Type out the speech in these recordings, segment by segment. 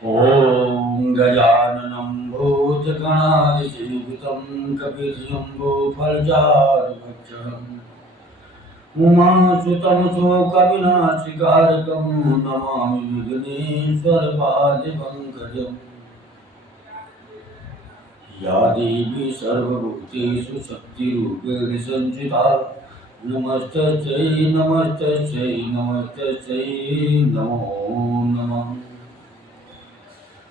ॐ गजाननं भूतगणाधिसेवितं कपिध्वंसोऽफलचारुभक्षणम् उमासुतं शोकविनाशकारकं नमामि विघ्नेश्वरपादपङ्कजम्। या देवी सर्वभूतेषु शक्तिरूपेण संस्थिता नमस्तस्यै नमस्तस्यै नमस्तस्यै नमो नमः।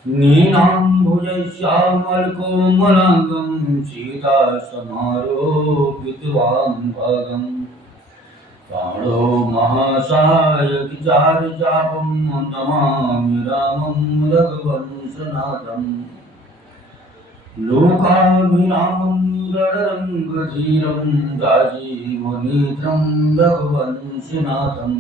नीलाम्बुजश्यामलकोमलाङ्गं सीतासमारोपितवान् प्राणो महासाय विचारचापं नमामि रामं रघुवंशनाथम्। लोकाभिरामं रणरङ्गधीरं राजीवनेत्रं रघुवंशनाथम्।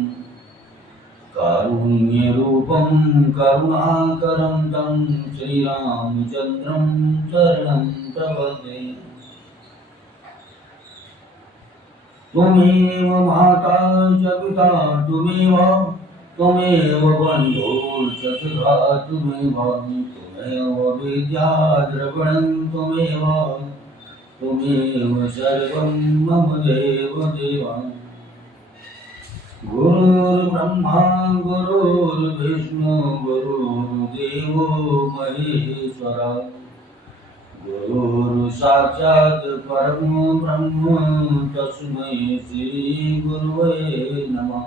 कारुण्यरूपं करुणाकरं तं श्रीरामचन्द्रं शरणं प्रपद्ये। त्वमेव माता च पिता त्वमेव बन्धुश्च सखा त्वमेव विद्या द्रविणं त्वमेव सर्वं मम देव। गुरुर्ब्रह्मा गुरुर्विष्णु गुरुर्देवो महेश्वरा गुरुर्साक्षात् परमो ब्रह्म तस्मै श्री गुरुवे नमः।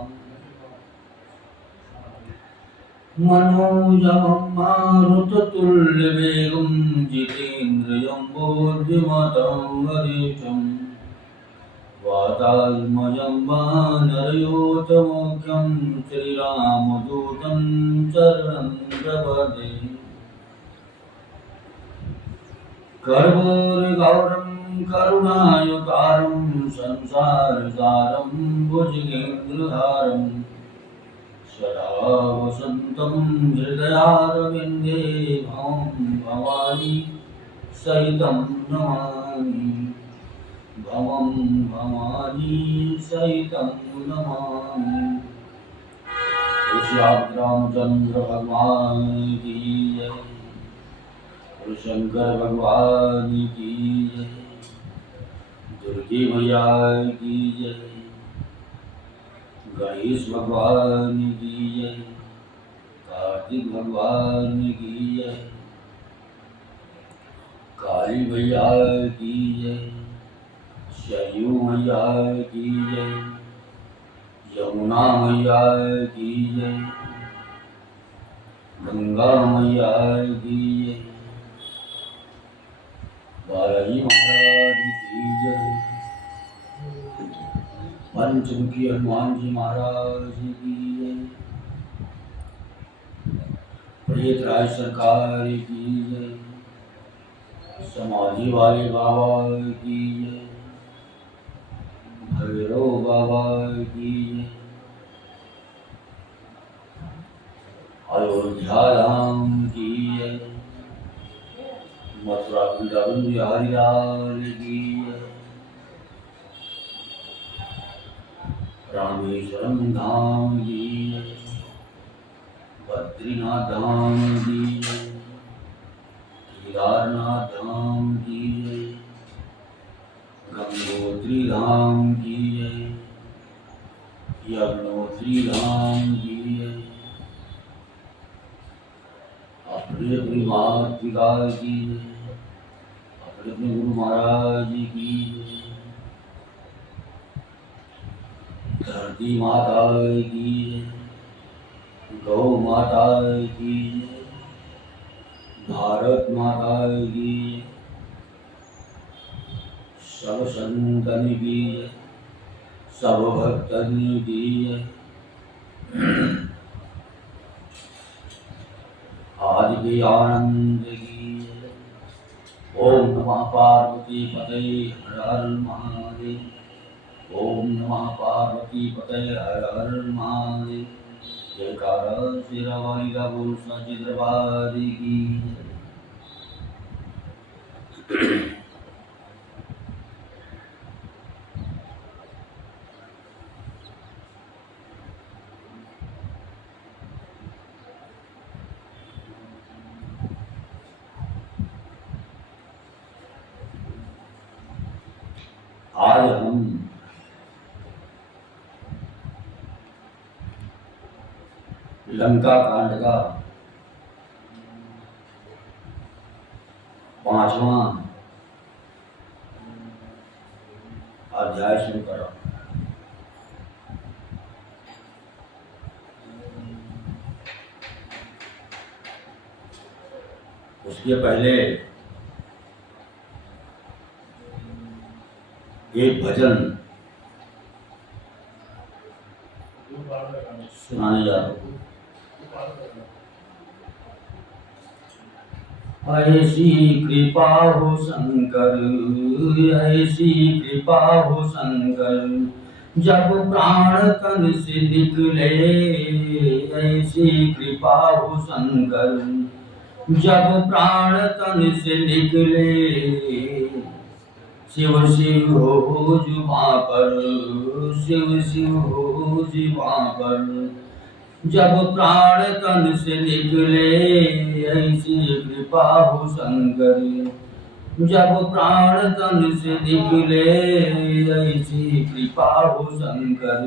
मनोजवं मारुततुल्यवेगं जितेन्द्रियं बुद्धिमतं वरिष्ठम् वातात्मजं वानरयूथमुख्यं श्रीरामदूतं शरणं प्रपद्ये। कर्पूरगौरं करुणायुतारं संसारसारं भुजगेन्द्रहारं सदा वसन्तं हृदयारविन्दे भवानी सहितं नमामि भवानी सहितं नमामि। रामचंद्र भगवान की जय। शंकर भगवान की जय। दुर्गे मैया की जय। गणेश भगवान की जय। कार्तिक भगवान की जय। काली मैया की जय। सरयू मैया की जय। यमुना मैया की जय। गंगा मैया की जय। बालाजी महाराज की जय। पंचमुखी हनुमान जी महाराज की जय। प्रियराज सरकार की जय। समाधि वाले बाबा की जय। भैरव बाबा की जय। अयोध्या धाम की जय। मथुरा वृंदावन बिहारी लाल की जय। रामेश्वरम धाम की जय। बद्रीनाथ धाम की जय। केदारनाथ धाम की जय। गंगोत्री धाम की जय। यमुनोत्री धाम की जय। अपने अपनी माता पिता की जय। अपने अपने गुरु महाराज की जय। धरती माता की जय। गौ माता की जय। भारत माता की जय। सब संतन की जय। सब भक्तन की जय। आदि के आनंद की जय। ओम नमः पार्वती पते हर हर महादेव। ओम नमः पार्वती पते हर हर महादेव। जयकारा शेरा वाली का गुरु साची दरबार की। आज हम लंका कांड का 5वां अध्याय शुरू कर रहा हूं। उसके पहले एक भजन सुनाने जा रहा हूँ। ऐसी कृपा हो शंकर, ऐसी कृपा हो शंकर, जब प्राण तन से निकले। ऐसी कृपा हो शंकर, जब प्राण तन से निकले। शिव शिव हो जुबां पर, शिव शिव हो जुबां पर, जब प्राण तन से निकले। ऐसी कृपा हो शंकर, जब प्राण तन से निकले। ऐसी कृपा हो शंकर।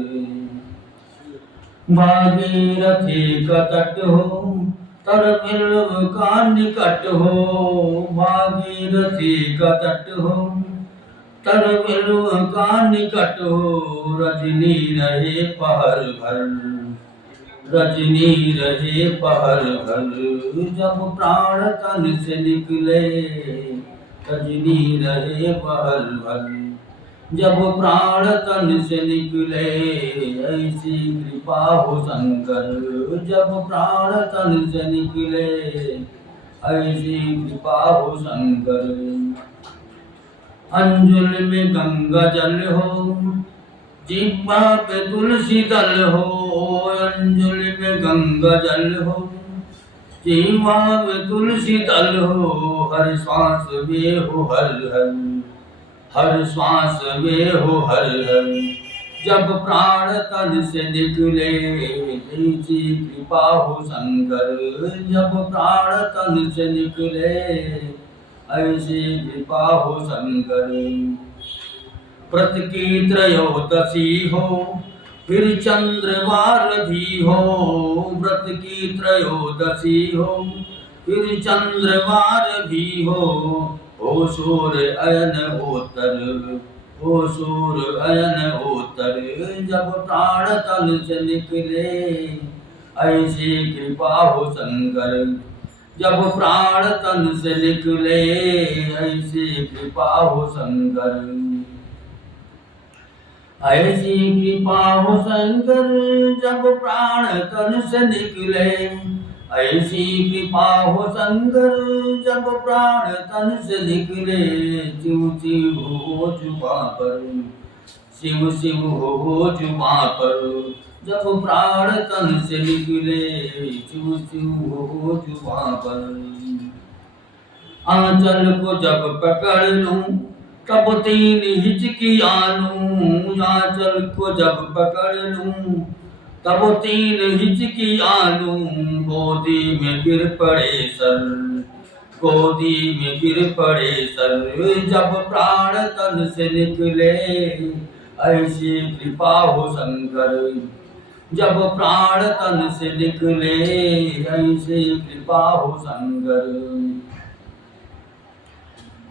भागीरथी का तट हो, तर बिल्व का निकट हो। भागीरथी का तट हो, तर बिल्व का निकट हो। रजनी रहे पहर भर, रजनी रहे पहर भर, जब प्राण तन से निकले। रजनी रहे पहर भर, जब प्राण तन से निकले। ऐसी कृपा हो शंकर, जब प्राण तन से निकले। ऐसी कृपा हो शंकर। अंजुल में गंगा जल हो, जिह्वा पे तुलसी दल हो। अंजुल में गंगा जल हो, जिह्वा में तुलसी दल हो। हर श्वास में हो हर हर, हर श्वास में हो हर हर, जब प्राण तन से निकले। ऐसी कृपा हो शंकर, जब प्राण तन से निकले। ऐसी कृपा हो शंकर। व्रत की त्रयोदशी हो, फिर चंद्रवार भी हो। व्रत की त्रयोदशी हो, फिर चंद्रवार भी हो। हो सूर्य अयन होतर, हो सूर्य अयन होतर, जब प्राण तन से निकले। ऐसी कृपा हो शंकर, जब प्राण तन से निकले। ऐसी कृपा हो शंकर। ऐसी कृपा हो शंकर, जब प्राण तन से निकले। ऐसी कृपा हो शंकर, जब प्राण तन से निकले। शिव शिव हो जुबां पर, शिव शिव हो जुबां पर, जब प्राण तन से निकले। शिव शिव हो जुबां पर। आंचल को जब पकड़ लूं, तब 3 हिचकियां लूं। आंचल को जब पकड़ लूं, तब 3 हिचकियां लूं। गोदी में गिर पड़े सर, गोदी में गिर पड़े सर, जब प्राण तन से निकले। ऐसी कृपा हो शंकर, जब प्राण तन से निकले। ऐसी कृपा हो शंकर।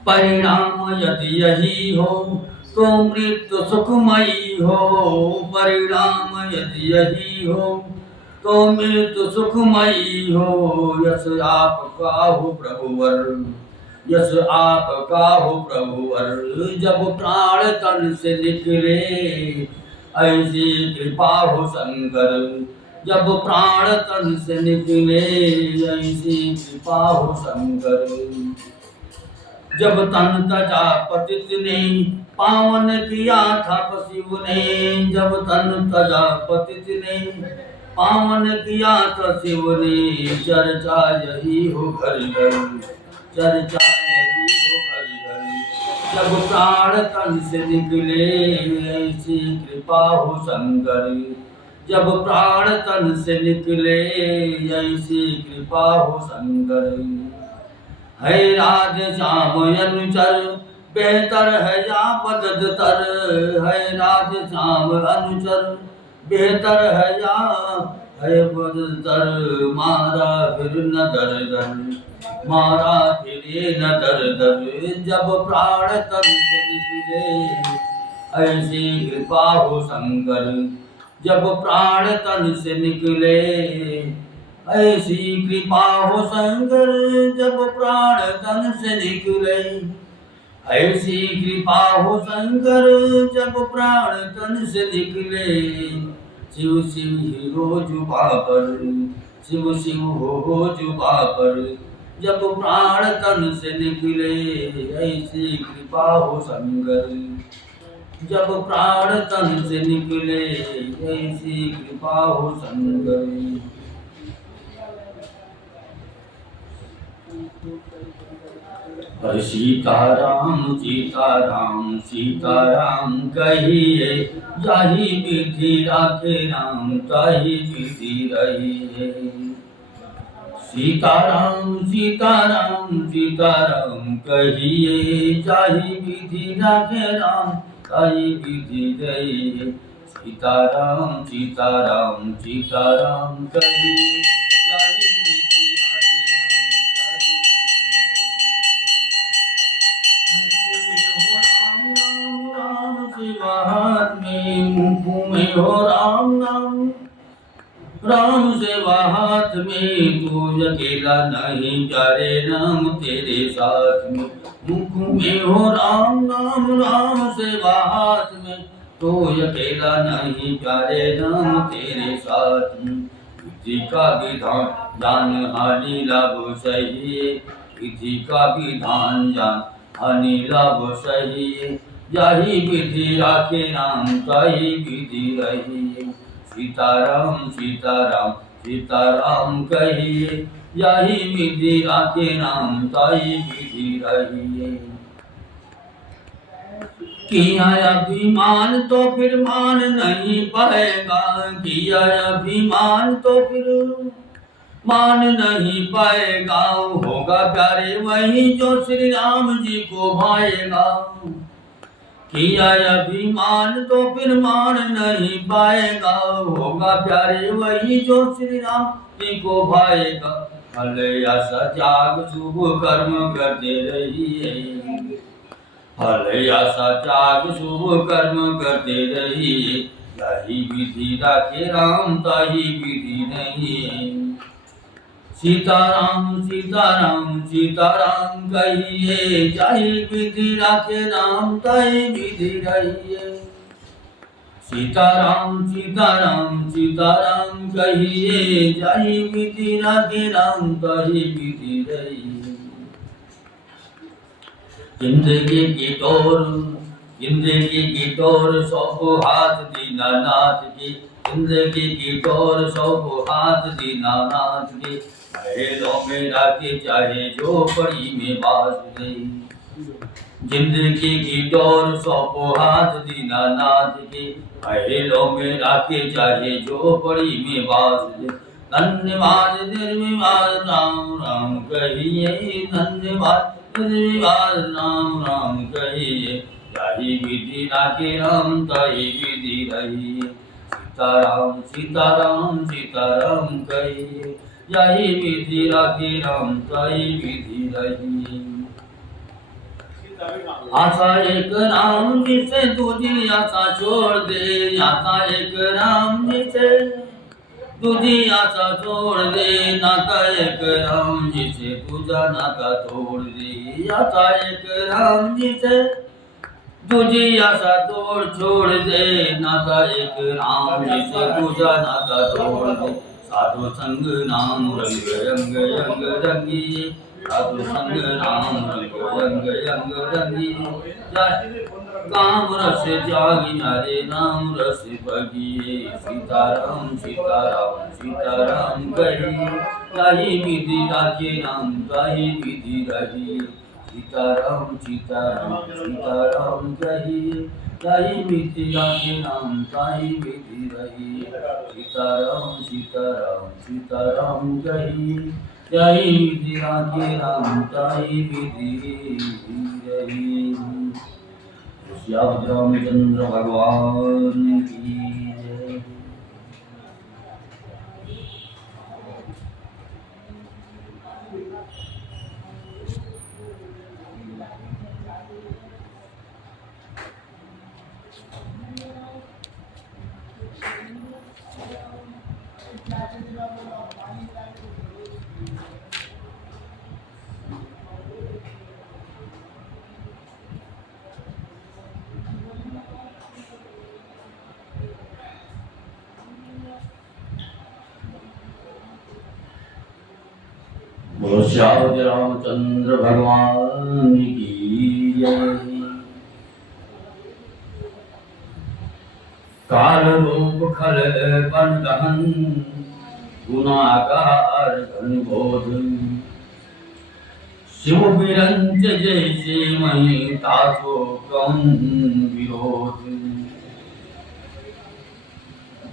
परिणाम यदि यही हो, तो मृत्यु सुखमयी हो। परिणाम यदि यही हो, तो मृत्यु सुखमयी हो। यस आपका हो प्रभुवर, यस आपका हो प्रभुवर, जब प्राण तन से निकले। ऐसी कृपा हो शंकर, जब प्राण तन से निकले। ऐसी कृपा हो शंकर। जब तन तजा पतित ने, पावन किया था शिव ने। जब तन तजा पतित ने, पावन किया था शिव ने। चर्चा यही हो घर घर, चर्चा यही हो घर घर, जब प्राण तन से निकले। ऐसी कृपा हो शंकर, जब प्राण तन से निकले। ऐसी कृपा हो शंकर। है राधे श्याम अनुचर, बेहतर है या बदतर है राज श्याम अनुचर, बेहतर है या है बदतर मारा फिर न दर दर, मारा फिर न दर दर, जब प्राण तन से निकले ऐसी कृपा हो शंकर, जब प्राण तन से निकले ऐसी कृपा हो शंकर, जब प्राण तन से निकले ऐसी कृपा हो शंकर, जब प्राण तन से निकले। शिव शिव हो जुबा पर, शिव शिव हो जुबा पर, जब प्राण तन से निकले ऐसी कृपा हो शंकर, जब प्राण तन से निकले ऐसी कृपा हो शंकर। पर सीताराम सीताराम सीताराम कहिए, जाहि विधि राखे राम ताहि विधि रहिए। सीताराम सीताराम सीताराम कहिए, जाहि विधि राखे राम ताहि विधि रहिए। सीताराम सीताराम सीताराम कहिए, जाहि विधि राखे राम ताहि विधि रहिए। हाथ में मुंह में हो राम नाम, राम सेवा हाथ में, तू अकेला नहीं प्यारे राम तेरे साथ में। मुख में हो राम नाम, राम सेवा हाथ में, तो अकेला नहीं प्यारे राम तेरे साथ में। विधि का विधान जान हानि लाभ सही, विधि का विधान जान हानि लाभ सही, यही विधि राखे राम ताहि विधि रहिए। सीताराम सीताराम सीताराम कहिए, यही विधि राखे राम ताहि विधि रहिए। किया अभिमान तो फिर मान नहीं पाएगा, किया अभिमान तो फिर मान नहीं पाएगा। होगा प्यारे वही जो श्री राम जी को भाएगा, किया अभिमान तो फिर मान नहीं पाएगा। होगा प्यारे वही जो श्री राम जी को भाएगा। फल आशा त्याग शुभ कर्म करते रहिए, फल आशा त्याग शुभ कर्म करते रहिए। यही विधि राखे राम ताहि विधि रहिए। सीताराम सीताराम सीताराम कहिए, जाहि विधि राखे राम ताहि विधि रहिए। सीताराम सीताराम सीताराम कहिए, जाहि विधि राखे राम ताहि विधि रहिए। जिंदगी की डोर, जिंदगी की डोर सौंपो हाथ दीनानाथ की, जिंदगी की डोर सौंपो हाथ दीनानाथ की। महलों में राखे चाहे झोपड़ी में बास दे, जिंदगी की डोर सौंपो हाथ दीनानाथ की। महलों में राखे चाहे झोपड़ी में बास दे। धन्यवाद निर्विवाद राम राम कहिए, धन्यवाद निर्विवाद राम राम कहिए। यही विधि राखे राम ताहि विधि रहिए। सीताराम सीताराम सीताराम कहिए, यही विधि राखे राम ताहि विधि रहिए। आशा एक राम जी से दूजी आशा छोड़ दे, आशा एक राम जी से दूजी आशा छोड़ दे। नाता एक राम जी से दूजा नाता तोड़ दे, आशा एक राम जी से दूजी आशा छोड़ दे। नाता एक राम जी से दूजा नाता तोड़ दे। साधु संग नाम रंग रंग रंग रंगी, साधु संग नाम रंग रंग रंग रंगी। काम रस त्यागी हरे नाम रस बगिए। सीताराम सीताराम सीताराम कहिए, यही विधि राखे राम ताहि विधि रहिए। सीताराम सीताराम सीताराम कहिए, यही विधि राखे राम ताहि विधि रहिए। सीताराम सीताराम सीताराम कहिए, यही विधि राखे राम ताहि विधि रहिए। श्याम रामचंद्र भगवान की जय। बोलो श्याम रामचंद्र भगवान की जय। काल रूप खल बन दहन गुनागार घनघोर शिव बिरंच जैसे मही तासो कम विरोध।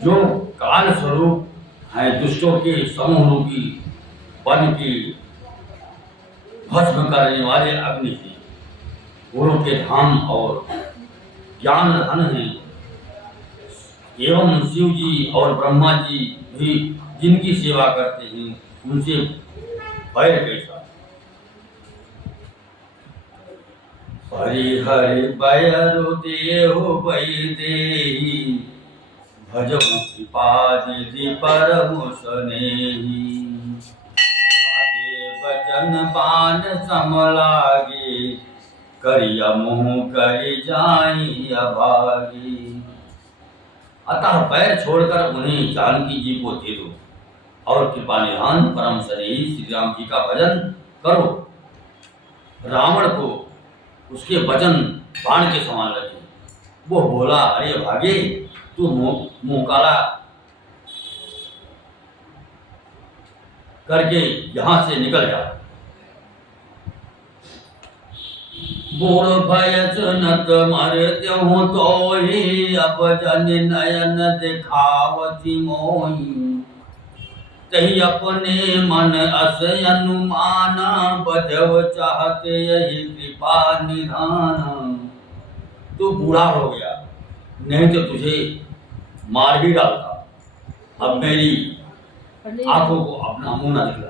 जो काल स्वरूप है दुष्टों के समूह रूपी वन की भस्म करने वाले अग्नि हैं, गुरु के धाम और ज्ञान धन हैं, एवं शिव जी और ब्रह्मा जी भी जिनकी सेवा करते हैं उनसे भय कैसा। हरि हरि बयरु देहु बैदेहि भजहु कृपानिधि परम स्नेही। बचन बान समलागे करिया मुँह करि जाई अभागी। अतः पैर छोड़कर उन्हें जानकी जी को दे दो और कृपा निधान परम स्नेही श्री राम जी का भजन करो। रावण को उसके वचन बाण के समान लगे। वो बोला, अरे भागे, तू मुँह काला करके यहाँ से निकल जा। बोल भय सुनत मरत्यहु तोहि अब जन नयन दिखावति मोहि। तही अपने मन अस अनुमाना बधव चाहते यही कृपा निधान। तू बूढ़ा हो गया, नहीं तो तुझे मार ही डालता। अब मेरी आंखों को अपना मुंह न दिखला।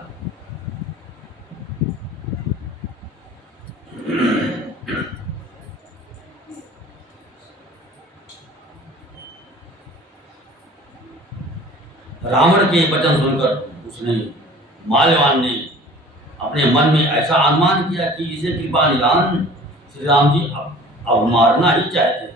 रावण के वचन सुनकर उसने माल्यवान ने अपने मन में ऐसा अनुमान किया कि इसे कृपा निधान श्री राम जी अब मारना ही चाहते हैं।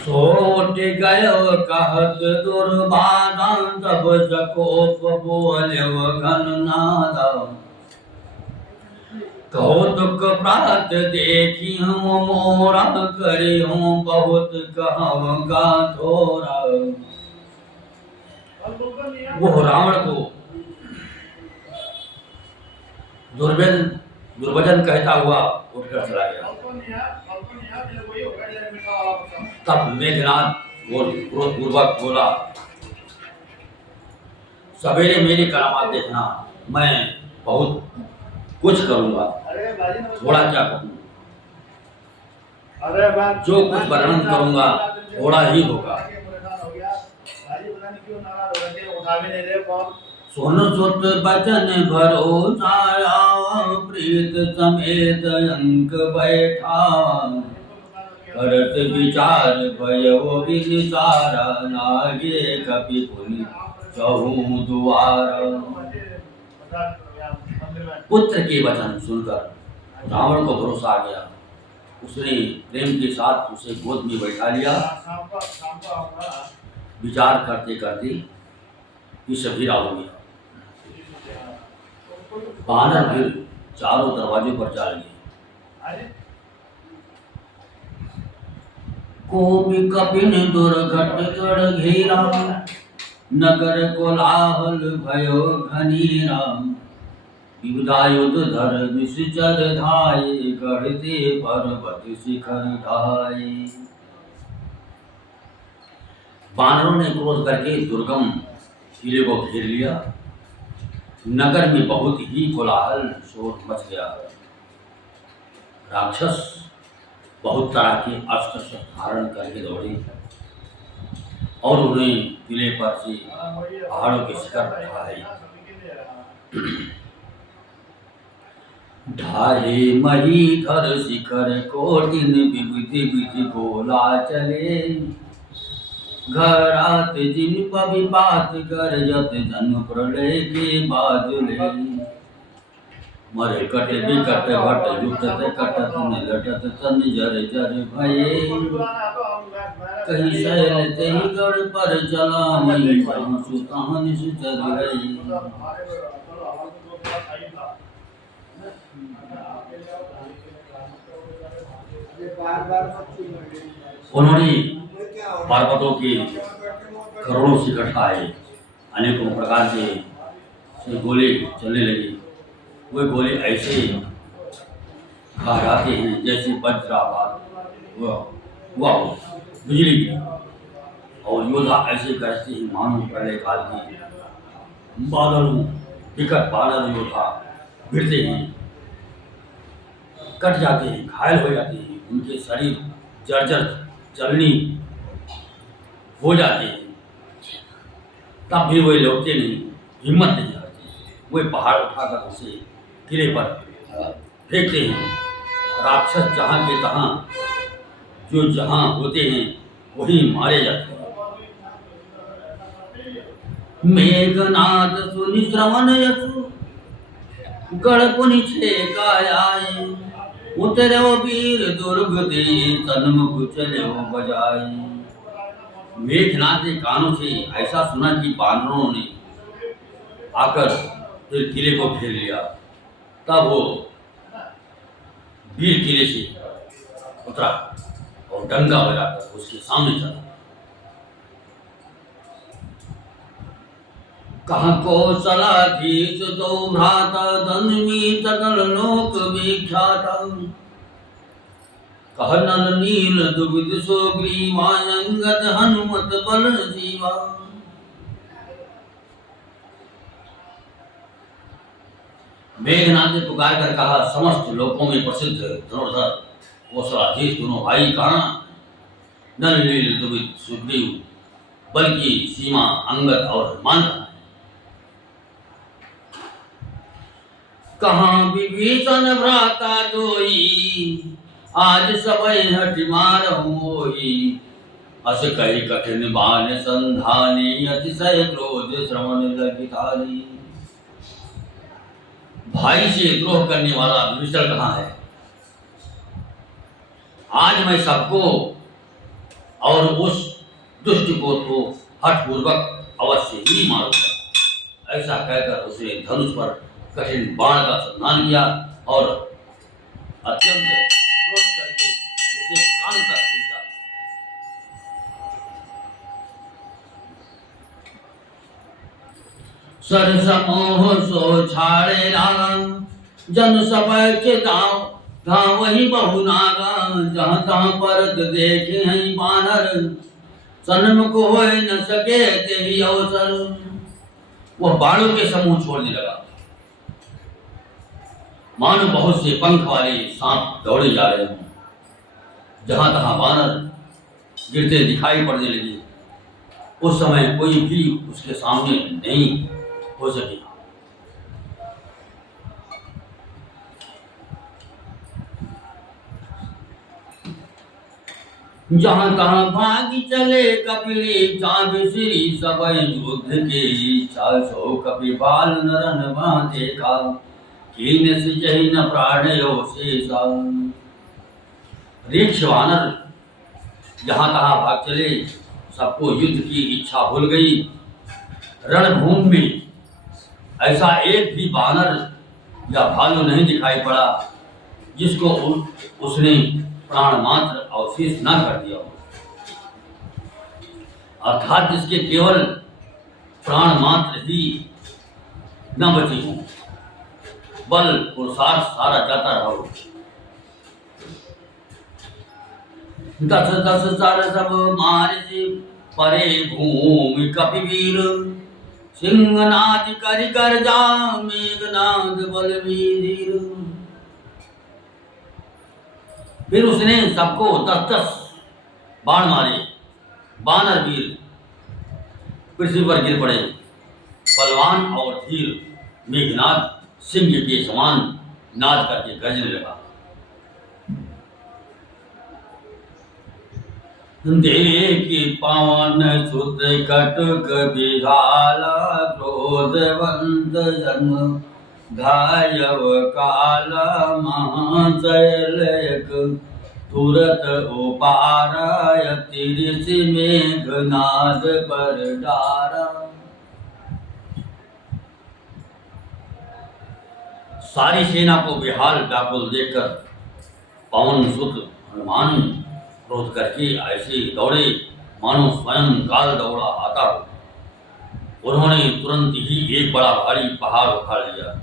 सोट गयो कहत दुर्बाधा तब जकोप बोल्यो घन नादा। कौतुक प्रात देखी हम मोरा करी हूँ बहुत कहव का थोरा। वो रावण को दुर्वचन कहता हुआ उठकर चला गया। तब मेघनाथ क्रोधपूर्वक बोला, सवेरे मेरी करामात देखना, मैं बहुत कुछ करूंगा। थोड़ा क्या कहूँ, जो कुछ वर्णन करूंगा थोड़ा ही होगा। सुन सुत बचन भरोसा प्रीत समेत अंक बैठा। करत विचार भयो विचारा नागे कपि पुनि चहु दुआर। पुत्र के वचन सुनकर रावण को भरोसा आ गया उसने प्रेम के साथ उसे गोद में बैठा लिया। विचार करते करते ये सवेरा हो गया। बानर फिर चारों दरवाजों पर चल गए। कोपि कपिन दुर्घट गढ़ घेरा, नगर कोलाहल भयो घनेरा। विविधायुध धर निश्चर धाये, गढ़ते पर्वत शिखर ढाये। बानरों ने क्रोध करके दुर्गम किले को घेर लिया। नगर में बहुत ही कोलाहल शोर मच गया। राक्षस बहुत तरह के अस्त्र शस्त्र धारण करके दौड़े और उन्हें किले पर से पहाड़ों के शिखर ढाए। ढाए महीधर शिखर कोटिन, विविधि विधि गोला चले। घरात जिन पविपात गरजत, जन प्रलय के बादले। मरे कटे विकट घट जुटत कटत, लटत तन जर जर भये। कहीं शैल तेहि गढ़ पर चला, मई सुतह निश्चर भये। उन्होंने पर्वतों के करोड़ों शिखर खाए। अनेकों प्रकार के गोले चलने लगे। वे गोले ऐसे घाराते हैं जैसे वज्राघात हुआ हो, बिजली की। और योद्धा ऐसे करते हैं मानो प्रलय काल की बादलों विकट बानर योद्धा गिरते हैं, कट जाते हैं, घायल हो जाते हैं। उनके शरीर जर्जर चलनी हो जाते हैं। तब भी वे लौटते नहीं, हिम्मत नहीं हारते। वे पहाड़ उठाकर उसे किले पर फेंकते हैं। राक्षस जहाँ के तहाँ जो जहाँ होते हैं वहीं मारे जाते हैं। मेघनाद सुनि श्रवण यशु, गढ़ पुनि छेकाए। उतरो वीर दुर्ग दे, सन्मुख चलो बजाए। मेघनाद के कानों से ऐसा सुना कि बानरों ने आकर फिर किले को घेर लिया। तब वो वीर किले से उतरा और डंगा बजाकर उसके सामने चला। कहाँ कौशलाधीश तो भ्राता, धन्वी सकल लोक विख्याता। कह नल नील दुविध सुग्रीवा, अंगद हनुमत बल जीवा। मेघनाद ने पुकार कर कहा, समस्त लोकों में प्रसिद्ध धनुर्धर कौशलाधीश दोनों भाई कहाँ? नल नील दुविध सुग्रीव, बल की सीमा अंगद और हनुमान कहाँ? कहाँ विभीषण भ्राता दोई, आज सबई हठ मारहु मोहि। अस कहि कठिन बाण संधानी, अतिशय क्रोध श्रवण लगी थाली। भाई से द्रोह करने वाला विभीषण कहाँ है? आज मैं सबको और उस दुष्ट को तो हठपूर्वक अवश्य ही मारूंगा। ऐसा कहकर उसने धनुष पर कठिन बाण का संधान किया और अत्यंत क्रोध करके उसे कान तक खींचा। सरसमोह सो छाड़े लागा, जन सपय के गाँव वही बहु नागा। जहाँ तहाँ परत देखे हैं बानर, सन्मुख हो न सके तेहि अवसर। वह बाणों के समूह छोड़ने लगा, मानो बहुत से पंख वाले सांप दौड़े जा रहे हों। जहां तहां बानर गिरते दिखाई पड़ने लगे। उस समय कोई भी उसके सामने नहीं हो सके। जहां तहां भागी चले कपिली, चाँद श्री सबय युद्ध के इच्छा। सो कपिपाल नरन वहाँ देखा, कीन सिंचहि न प्राणयो शेषा। रीक्ष वानर जहाँ तहाँ भाग चले, सबको युद्ध की इच्छा भूल गई। रणभूमि में ऐसा एक भी वानर या भालू नहीं दिखाई पड़ा जिसको उसने प्राण मात्र अवशेष न कर दिया हो, अर्थात जिसके केवल प्राण मात्र ही न बचे हों, बल पुरुषार्थ सारा जाता रहा हो। दस दस सर सब मारे परे भूमि कपिवीर, सिंहनाद करि कर जा मेघनाद बलवीर। फिर उसने सबको 10-10 बाण मारे। बानर वीर पृथ्वी पर गिर पड़े। बलवान और धीर मेघनाद सिंह के समान नाद करके गरजने लगा। देखी पवन सुत कटुक विशाला, क्रोधवंत जन्म घायव काल महाशैलयक, तुरत उपाराय ऋषि मेघनाद पर डारा। सारी सेना को बेहाल व्याकुल देखकर पवन सुत हनुमान क्रोध करके ऐसे दौड़े मानो स्वयं काल दौड़ा आता हो। उन्होंने तुरंत ही एक बड़ा भारी पहाड़ उखाड़ लिया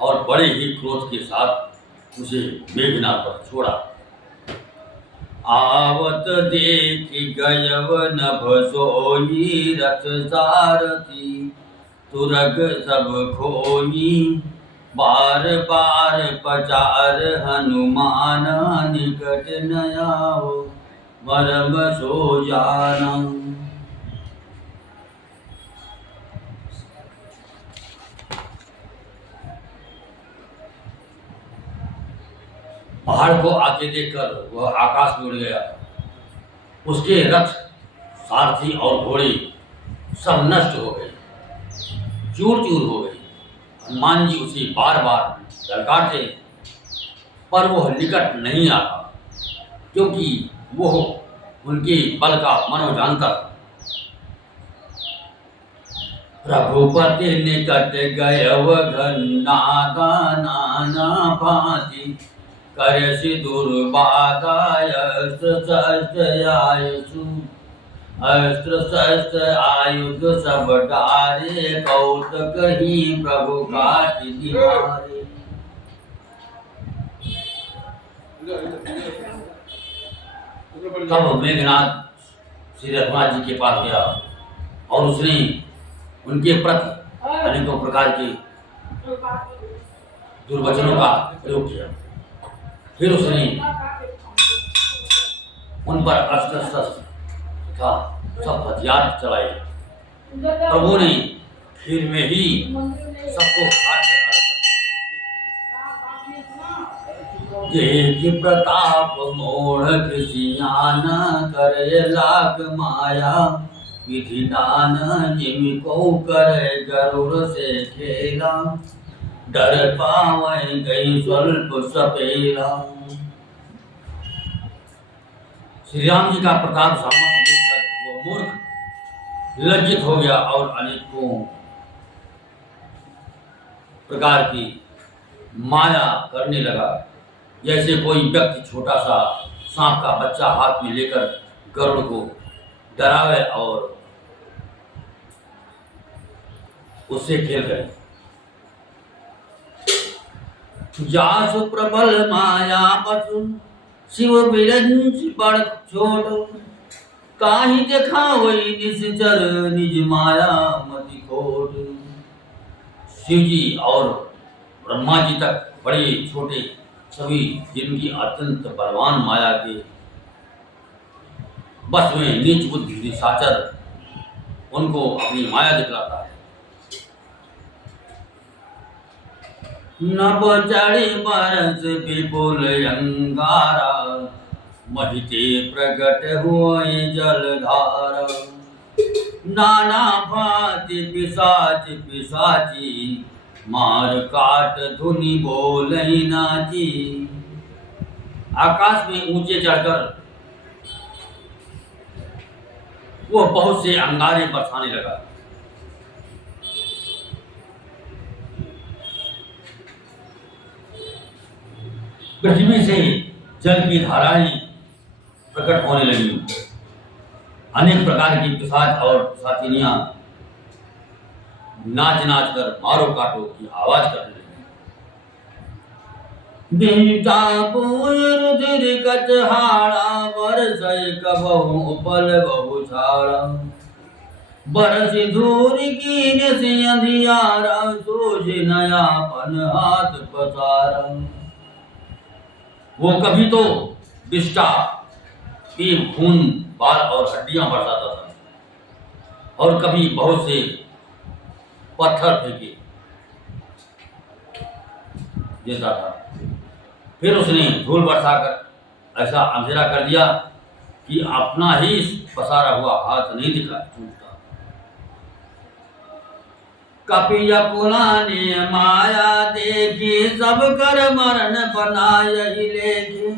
और बड़े ही क्रोध के साथ उसे मेघनाद पर छोड़ा। आवत देख गयव नभ सोई, रथ सारथी तुरग सब खोई, बार बार पचार हनुमान, निकट न आओ मरम सो जाना। पहाड़ को आके देखकर वह आकाश में उड़ गया। उसके रथ, सारथी और घोड़े सब नष्ट हो गए, चूर चूर हो गए। हनुमान जी उसे बार बार ललकारते, पर वह निकट नहीं आता, क्योंकि वह उनके बल का मनो जानता था। रघुपति निकट गयव घन्नागा, नाना भांति करसि दुर्बाधा, अस्त्र शस्त्र आयुषु, अस्त्र शस्त्र आयुध सब डारे, कौतक ही प्रभु काट दिवारे। तब मेघनाद श्री रघुनाथ जी के पास गया और उसने उनके प्रति अनेकों प्रकार के दुर्वचनों का प्रयोग किया। फिर उसने उन पर अस्त्र शस्त्र का सब हथियार चलाए। प्रभु ने फिर में ही सबको देख प्रताप मोढ़ सियान, करे लाख माया विधि दान, जिम को करे गरुड़ से खेला, डर पावे गई स्वल्प सपेला। श्री राम जी का प्रताप सामर्थ्य देखकर वो मूर्ख लज्जित हो गया और अनेकों प्रकार की माया करने लगा, जैसे कोई व्यक्ति छोटा सा सांप का बच्चा हाथ में लेकर गरुड़ को डरावे और उससे खेल करे। जासु प्रबल माया पशु, शिव बिरंच बड़ छोट, काहि देखा वही निश्चर निज माया मति खोट। शिव जी और ब्रह्मा जी तक बड़े छोटे सभी जिनकी अत्यंत बलवान माया के बस में नीच बुद्धि निशाचर उनको अपनी माया दिखलाता है। नभ चढ़ी बरस विपुल अंगारा, महिते प्रगट हुए जलधारा, नाना भांति पिशाच पिशाची, मार काट धुनि बोलहि नाची। आकाश में ऊंचे चढ़कर वो बहुत से अंगारे बरसाने लगा। पृथ्वी से जल की धाराएं प्रकट होने लगी। अनेक प्रकार की पिशाच और पिशाचिनियां नाच नाच कर मारो काटो की आवाज करने लगी। बीटा रुधिर कचहाड़ा बरसै कबहु उपल बहु छाड़ा बरस धूर कीन से अंधियारा सोझ नयापन हाथ पसारा। वो कभी तो विष्टा की खून बाल और हड्डियां बरसाता था और कभी बहुत से पत्थर फेंके देता था। फिर उसने धूल बरसाकर ऐसा अंधेरा कर दिया कि अपना ही पसारा हुआ हाथ नहीं दिखा छूटता। कपिया पुराने माया देखी सब कर मरण बनाए लेके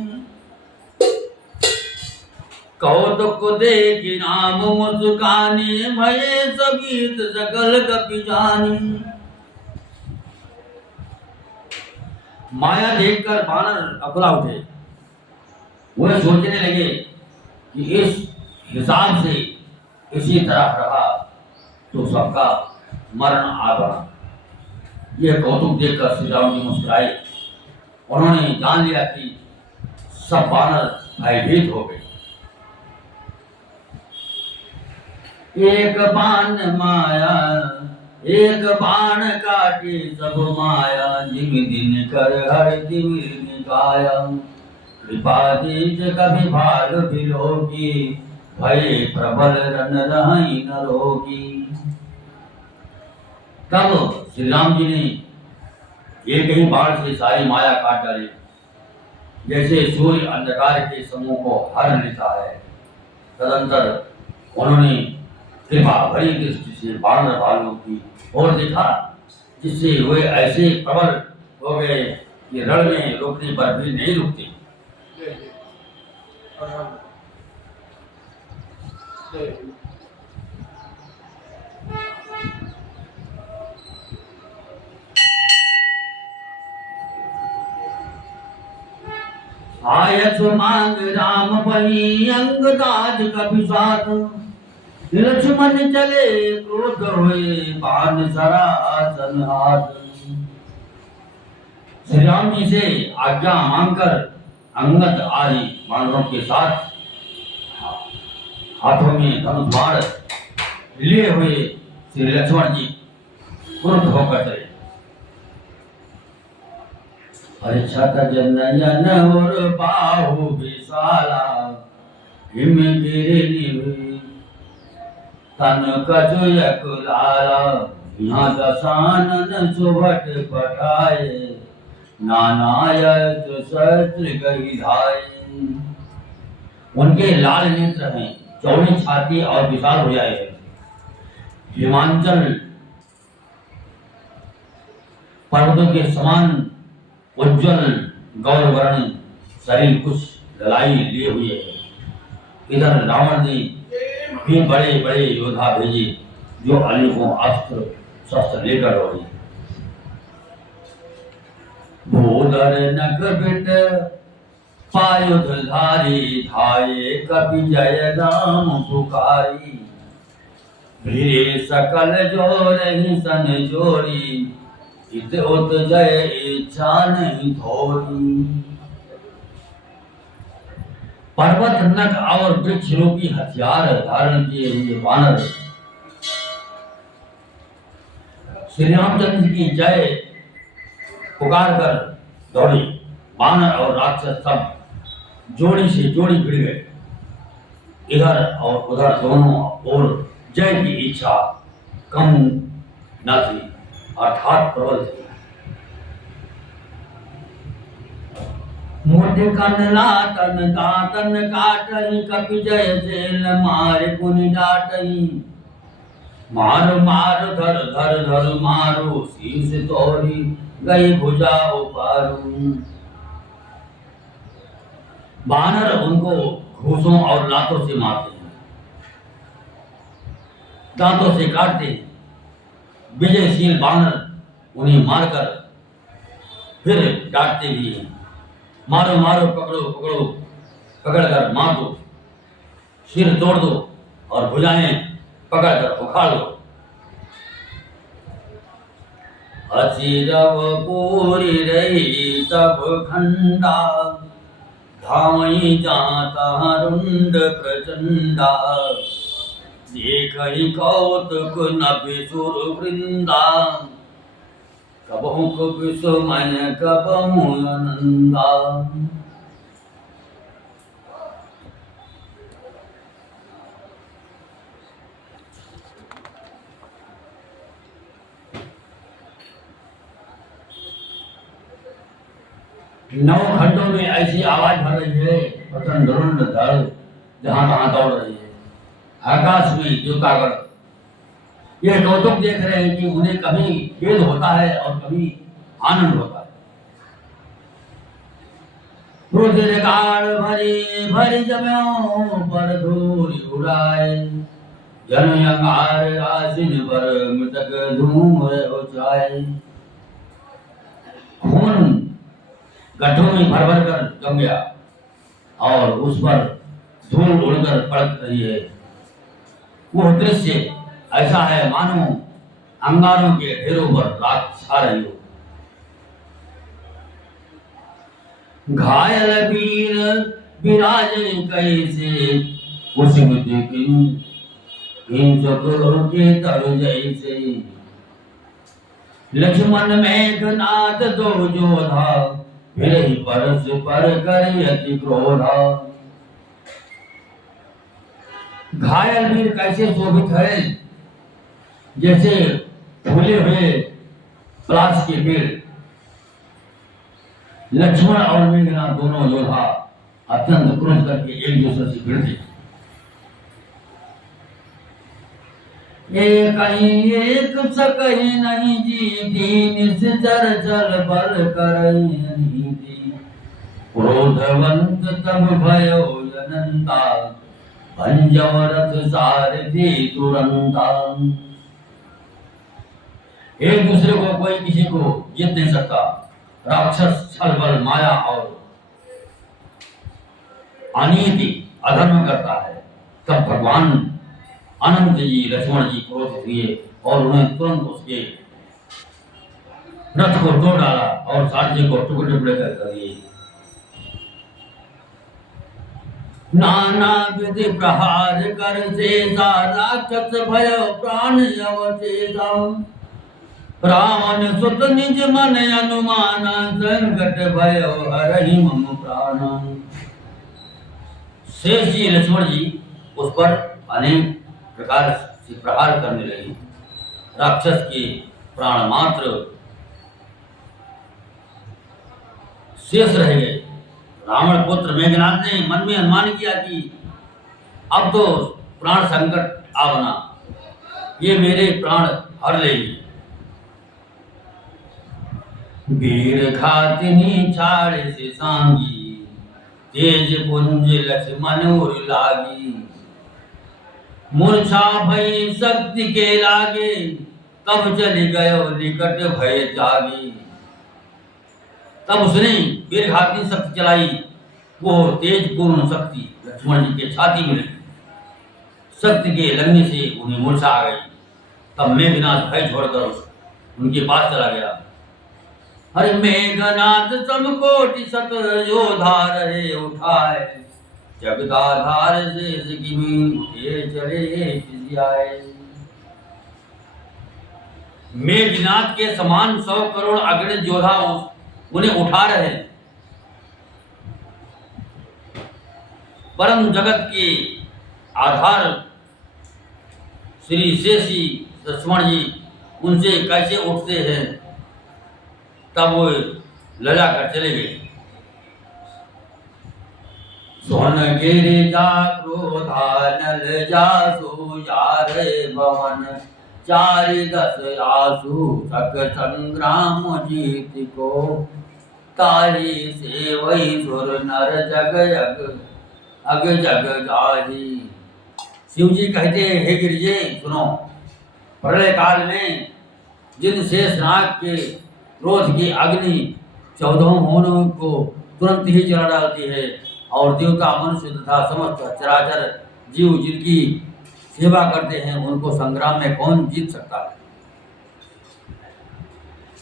कौतुक देखी नाम मुस्कानी भये सबीत सकल कपि जानी। माया देखकर बानर अकुला उठे। वे सोचने लगे कि इस हिसाब से इसी तरह रहा तो सबका मरण आ गया। यह कौतुक देखकर श्री राम जी मुस्कुराए। उन्होंने जान लिया कि सब बानर भयभीत हो गए। एक बाण माया एक बाण काटे सब माया जिम दिन कर हर तिमिर निकाया। कृपा दीज कभी भाग बिलोगी भय प्रबल रन रही न रोगी। तब श्री राम जी ने एक ही बाण से सारी माया काट डाली। जैसे सूर्य अंधकार के समूह को हर लेता है। तदंतर उन्होंने कृपा भरी दृष्टि से बानर भालू की और देखा जिससे वे ऐसे प्रबल हो गए कि रण में रुकने पर भी नहीं रुकते। आयत मांग राम बही अंग दाज कभी साथ लक्ष्मण चले क्रोध हुए बाण सरासन हाथ। श्री राम जी से आज्ञा मांगकर अंगद आदि वानरों के साथ हाथों में धनुष बाण लिए हुए श्री लक्ष्मण जी क्रोध होकर चले। हरिछत जनयन और बाहु विशाला हिम गिरि तन कजुयक लाला यहाँ दशानन सुभट पठाए नानायत शस्त्र गई धाय। उनके लाल नेत्र हैं, चौड़ी छाती और विशाल हो जाए। हिमांचल पर्वतों के समान उज्जवल गौरवर्ण शरीर कुछ ललाई लिए हुए है। इधर रावण ने भी बड़े बड़े योद्धा भेजे जो अनेकों अस्त्र शस्त्र लेकर दौड़े। भूधर नख बिट पायुधारी धाये कपि जय राम पुकारी। भीरे सकल जोरहि सन जोरी इत उत जय इच्छा नहीं थोरी। पर्वत नख और वृक्ष रूपी हथियार धारण किए हुए वानर श्री रामचंद्र की जय पुकार कर दौड़े। वानर और राक्षस सब जोड़ी से जोड़ी भिड़ गए। इधर और उधर दोनों ओर जय की इच्छा कम न थी अर्थात प्रबल थी। मोटे कनला तन दातन काटही कपि जय सेल मारे पुनि डाटही। मार मार धर धर धर मारो शीश तोरी गई भुजा उपारू। वानर उनको घूसों और लातों से मारते हैं, दांतों से काटते हैं। विजयशील वानर उन्हें मारकर फिर डांटते भी हैं, मारो मारो, पकड़ो पकड़ो, पकड़कर मार दो, सिर तोड़ दो और भुजाएं पकड़कर उखाड़ दो। अचिरव पूरी रही तब खंडा, धामई जाता रुंड प्रचंडा, देखहि कौतुक नभिसुर वृंदा, कबहुक विस्मय कबहु आनंदा। नौ खंडों में ऐसी आवाज भर रही है, प्रचंड रुंड धड़ जहां तहां दौड़ रही है। आकाश में देवतागण ये कौतुक देख रहे हैं कि उन्हें कभी खेद होता है और कभी आनंद होता है। रुधिर काल भरी भरी जम्यों पर धूल उड़ाए, जन अंगार राशिन पर मृतक धूम उचाए। खून गड्ढों में भर भर कर जम गया और उस पर धूल उड़कर पड़क रही है। वो दृश्य ऐसा है मानो अंगारों के ढेरों पर रात छा रही हो। घायल वीर विराज कैसे, कुसुम के तरु जैसे। लक्ष्मण मेघनाथ दो जोधा, फिर ही परस पर करे अति क्रोधा। घायल वीर कैसे शोभित है, जैसे फूले हुए पलाश के पेड़। लक्ष्मण और मेघनाथ दोनों योद्धा अत्यंत क्रोध करके एक दूसरे से भिड़ते। एक सकहि नहीं जीती, निश्चर चल बल करई नीति। क्रोधवंत तब भयो अनंता, भंजव रथ सारथी तुरंता। एक दूसरे को कोई किसी को जीत नहीं सकता। राक्षस छल बल माया और अनीति अधर्म करता है। तब भगवान अनंत जी लक्ष्मण जी क्रोधित हुए और उन्हें तुरंत उसके रथ को तोड़ डाला और सारथी को टुकड़े टुकड़े कर दिए। नाना विधि प्रहार कर शेषा, राक्षस भय प्राण अवशेषा। रावण सुत निज मन अनुमान, संकट भय हरहि मम प्राण। शेष जी लक्ष्मण जी उस पर अनेक प्रकार से प्रहार करने लगे। राक्षस के प्राण मात्र शेष रह गए। रावण पुत्र मेघनाथ ने मन में अनुमान किया कि अब तो प्राण संकट आ बना, ये मेरे प्राण हर लेगी। वीर घातिनी छाड़ से सांगी, तेज पुंज लक्ष्मण उर लागी। मूर्छा भई शक्ति के लागे, तब चली गयो निकट भय जागी। तब उसने वीर घातिनी शक्ति चलाई। वो तेज पूर्ण शक्ति लक्ष्मण जी के छाती में लगी। शक्ति के लगने से उन्हें मूर्छा आ गई। तब मेघनाथ भय छोड़कर उनके पास चला गया। हरि मेघनाथ समकोटि सत योधा रहे उठाए, जगदाधार शेष किमी चले आए। मेघनाथ के समान 100 करोड़ अगणित योद्धा उन्हें उठा रहे। परम जगत के आधार श्री शेषी लक्ष्मण जी उनसे कैसे उठते हैं। तब वो लजा कर चले गए। सोन गिरि जा क्रोधा नल जासु यारे भवन, चारि दस आसु सक संग्राम जीत को। तारी से वही सुर नर जग जग अग जग जाही। शिव जी कहते हैं, हे गिरिजे सुनो, प्रलय काल में जिन शेष नाग के क्रोध की अग्नि 14 भुवनों को तुरंत ही जला डालती है, और देवता मनुष्य तथा समस्त चराचर जीव जिनकी सेवा करते हैं उनको संग्राम में कौन जीत सकता है।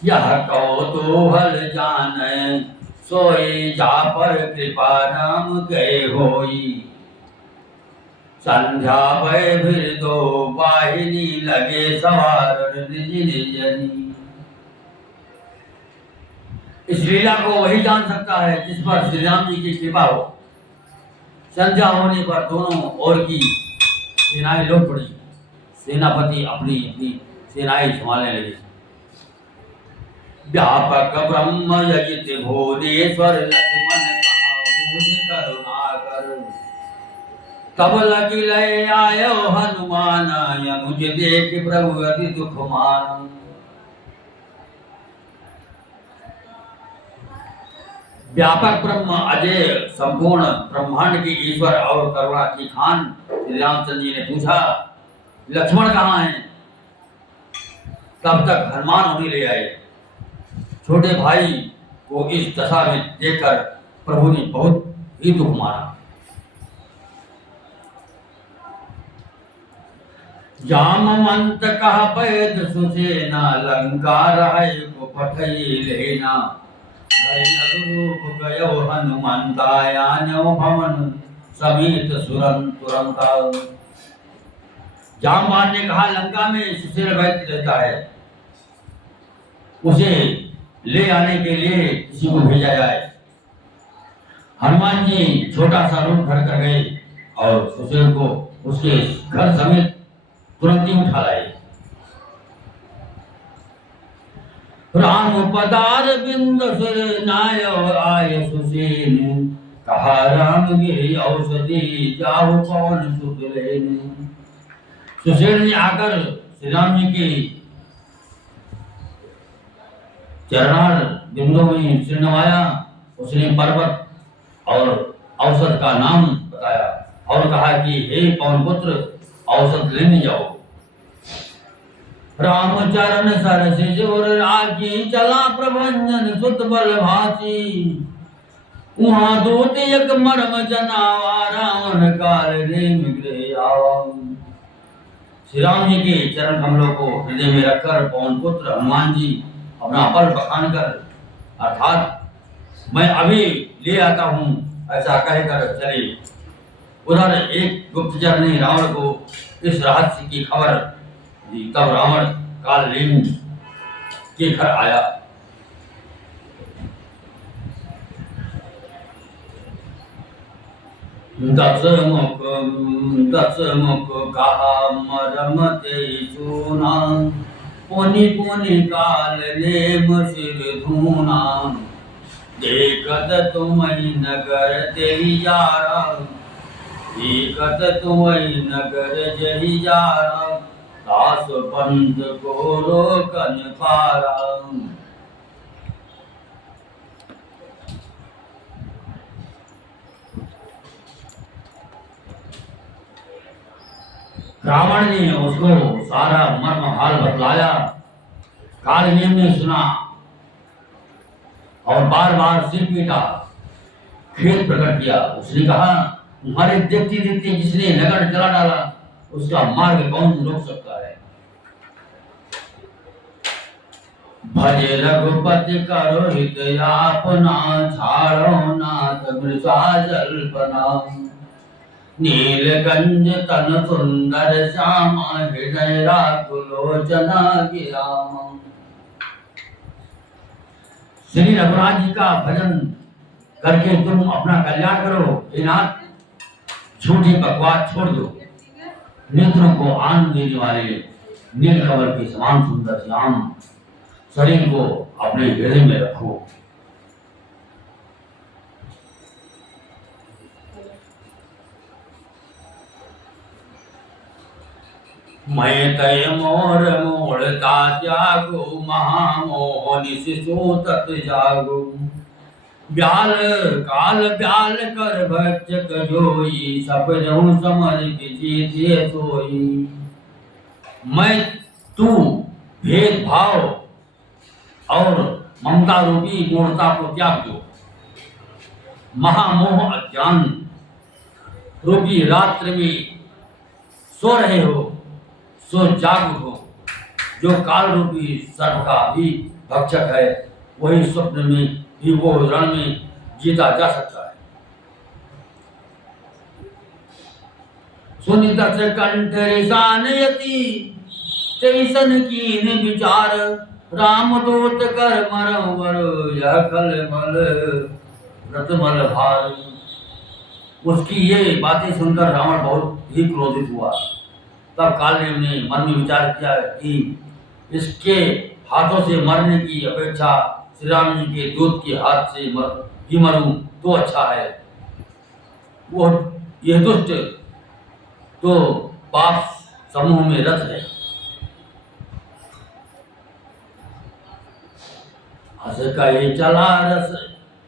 यह कौतूहल जाने सोई जा पर कृपा नाम गए होई। संध्या भय फिर दो वाहिनी लगे सवार निज निज। इस लीला को वही जान सकता है जिस पर श्री राम जी की कृपा हो। संध्या होने पर दोनों ओर की सेनाएं लौट पड़ी। सेनापति अपनी अपनी सेनाएं संभालने लगे। व्यापक ब्रह्म यजित भुवनेश्वर लक्ष्मण करुणाकर। तब लगी लय आयो हनुमान यमुज देख प्रभु अति दुख मान। व्यापक ब्रह्म अजय संपूर्ण ब्रह्मांड की ईश्वर और करुणा की खान श्री रामचंद्र जी ने पूछा, लक्ष्मण कहाँ हैं? तब तक हनुमान उन्हें ले आए। छोटे भाई को इस दशा में देखकर प्रभु ने बहुत ही दुख माना। जामवंत कहा पैद सुसेना लंका राय को पठई लेना। गयो हनुमंताया भवन समेत सुरन तुरंता। जामवान ने कहा, लंका में सुशील वैद्य रहता है, उसे ले आने के लिए किसी को भेजा जाए। हनुमान जी छोटा सा रूप भर कर गए और सुशील को उसके घर समेत तुरंत ही उठा लाए। राम पदार बिंद सुर नाय आय सुसेन। कहा राम गिरि औषधि जाहु पवन सुत लेन। सुशील ने आकर श्री राम जी के चरणार बिंदों में सिर नवाया। उसने पर्वत और औषध का नाम बताया और कहा कि हे पवन पुत्र, औषध लेने जाओ। राम चरण सरस जोर राखी चला प्रभंजन सुत बल भासी। वहां दूत एक मर्म जनावा रावण काल रेम गृह आवा। श्री राम जी के चरण कमलों को हृदय में रखकर पवन पुत्र हनुमान जी अपना बल बखान कर, अर्थात मैं अभी ले आता हूँ, ऐसा कहकर चले। उधर एक गुप्तचर ने रावण को इस रहस्य की खबर दी। तब रावण काल रेम के घर आया। दस मुख कहा मरम ते सुना। पुनि पुनि काल नेम सिर धूना। देखत तुम्हि नगर तेहि जारा। देखत तुम्हि नगर जहि जारा। दास पंथ को रोकन पारा। रावण ने उसको सारा मर्म हाल बतलाया। काल नेम ने सुना और बार बार सिर पीटा, खेद प्रकट किया। उसने कहा, तुम्हारे देखते देखते जिसने नगर जला डाला उसका मार्ग कौन रोक सकता है। भज रघुपति करो हित आपना। छाड़ो नाथ मृषा जल्पना। नीलगंज तन सुंदर श्यामा। हृदय राकुलोचना गिरामा। श्री रघुनाथ जी का भजन करके तुम अपना कल्याण करो। हे नाथ, झूठी बकवास छोड़ दो। नेत्रों को आनंद देने वाले नीलकमल के समान सुंदर श्याम शरीर को अपने हृदय में रखो। मैं तय मोर मोड़ता त्यागो। महामोह निशिशो तत जागो। ब्याल काल ब्याल कर भक्षक जोई, सपनहु समर विजित सोई। मैं तू भेदभाव और ममता रूपी मूर्ता को त्याग दो। महामोह अज्ञान रूपी रात्रि में सो रहे हो, सो जाग उठो। जो काल रूपी सर्प का भी भक्षक है, वही स्वप्न में भी वो रण में जीता जा सकता है। सुनित कंठ रिसानयति, तैसन कीन विचार। राम दूत कर मरवर, यह कल मल रतमल भार। उसकी ये बातें सुनकर रावण बहुत ही क्रोधित हुआ। तब काल ने उन्हें मन में विचार किया कि इसके हाथों से मरने की अपेक्षा श्री राम जी के दूत के हाथ से ही मरूं तो अच्छा है। वो यह दुष्ट तो पाप समूह में रत है। हस कहे चला रस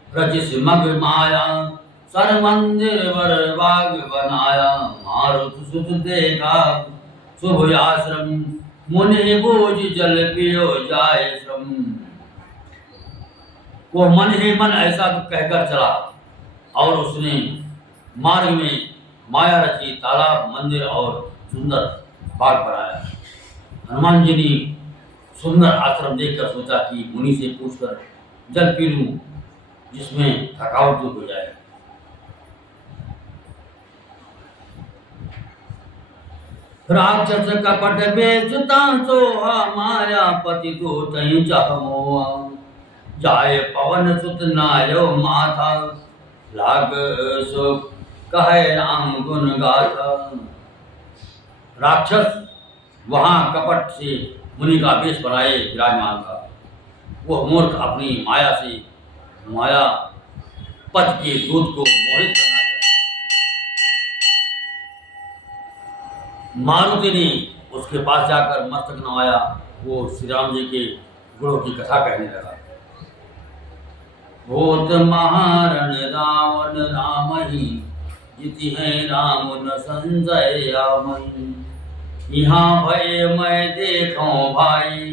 रचिस मग माया, सर मंदिर वर बाग बनाया। मारुत सुत देखा शुभ आश्रम, मुनि बोझ जल पियो जाय श्रम। वो मन ही मन ऐसा कहकर चला और उसने मार्ग में माया रची, तालाब, मंदिर और सुंदर बाग बनाया। हनुमान जी ने सुंदर आश्रम देखकर सोचा कि मुनि से पूछकर जल पी लूं, जिसमें थकावट दूर हो जाए। राक्षस कपट बेचता सोहा, मायापति तो तहीं चाहमोहा। जाय पवन सुत नायो माथा, लाग सो कहे राम गुण गाथा। राक्षस वहां कपट से मुनि का वेश बनाए विराजमान था। वह मूर्ख अपनी माया से माया पद के दूत को मोहित करना चाहता। मारुति ने उसके पास जाकर मस्तक नवाया। वो श्री राम जी के गुणों की कथा कहने लगा। होत महारण रावण रामहि, जिति है राम न संजय आमहि। यहाँ भय मैं देखो भाई,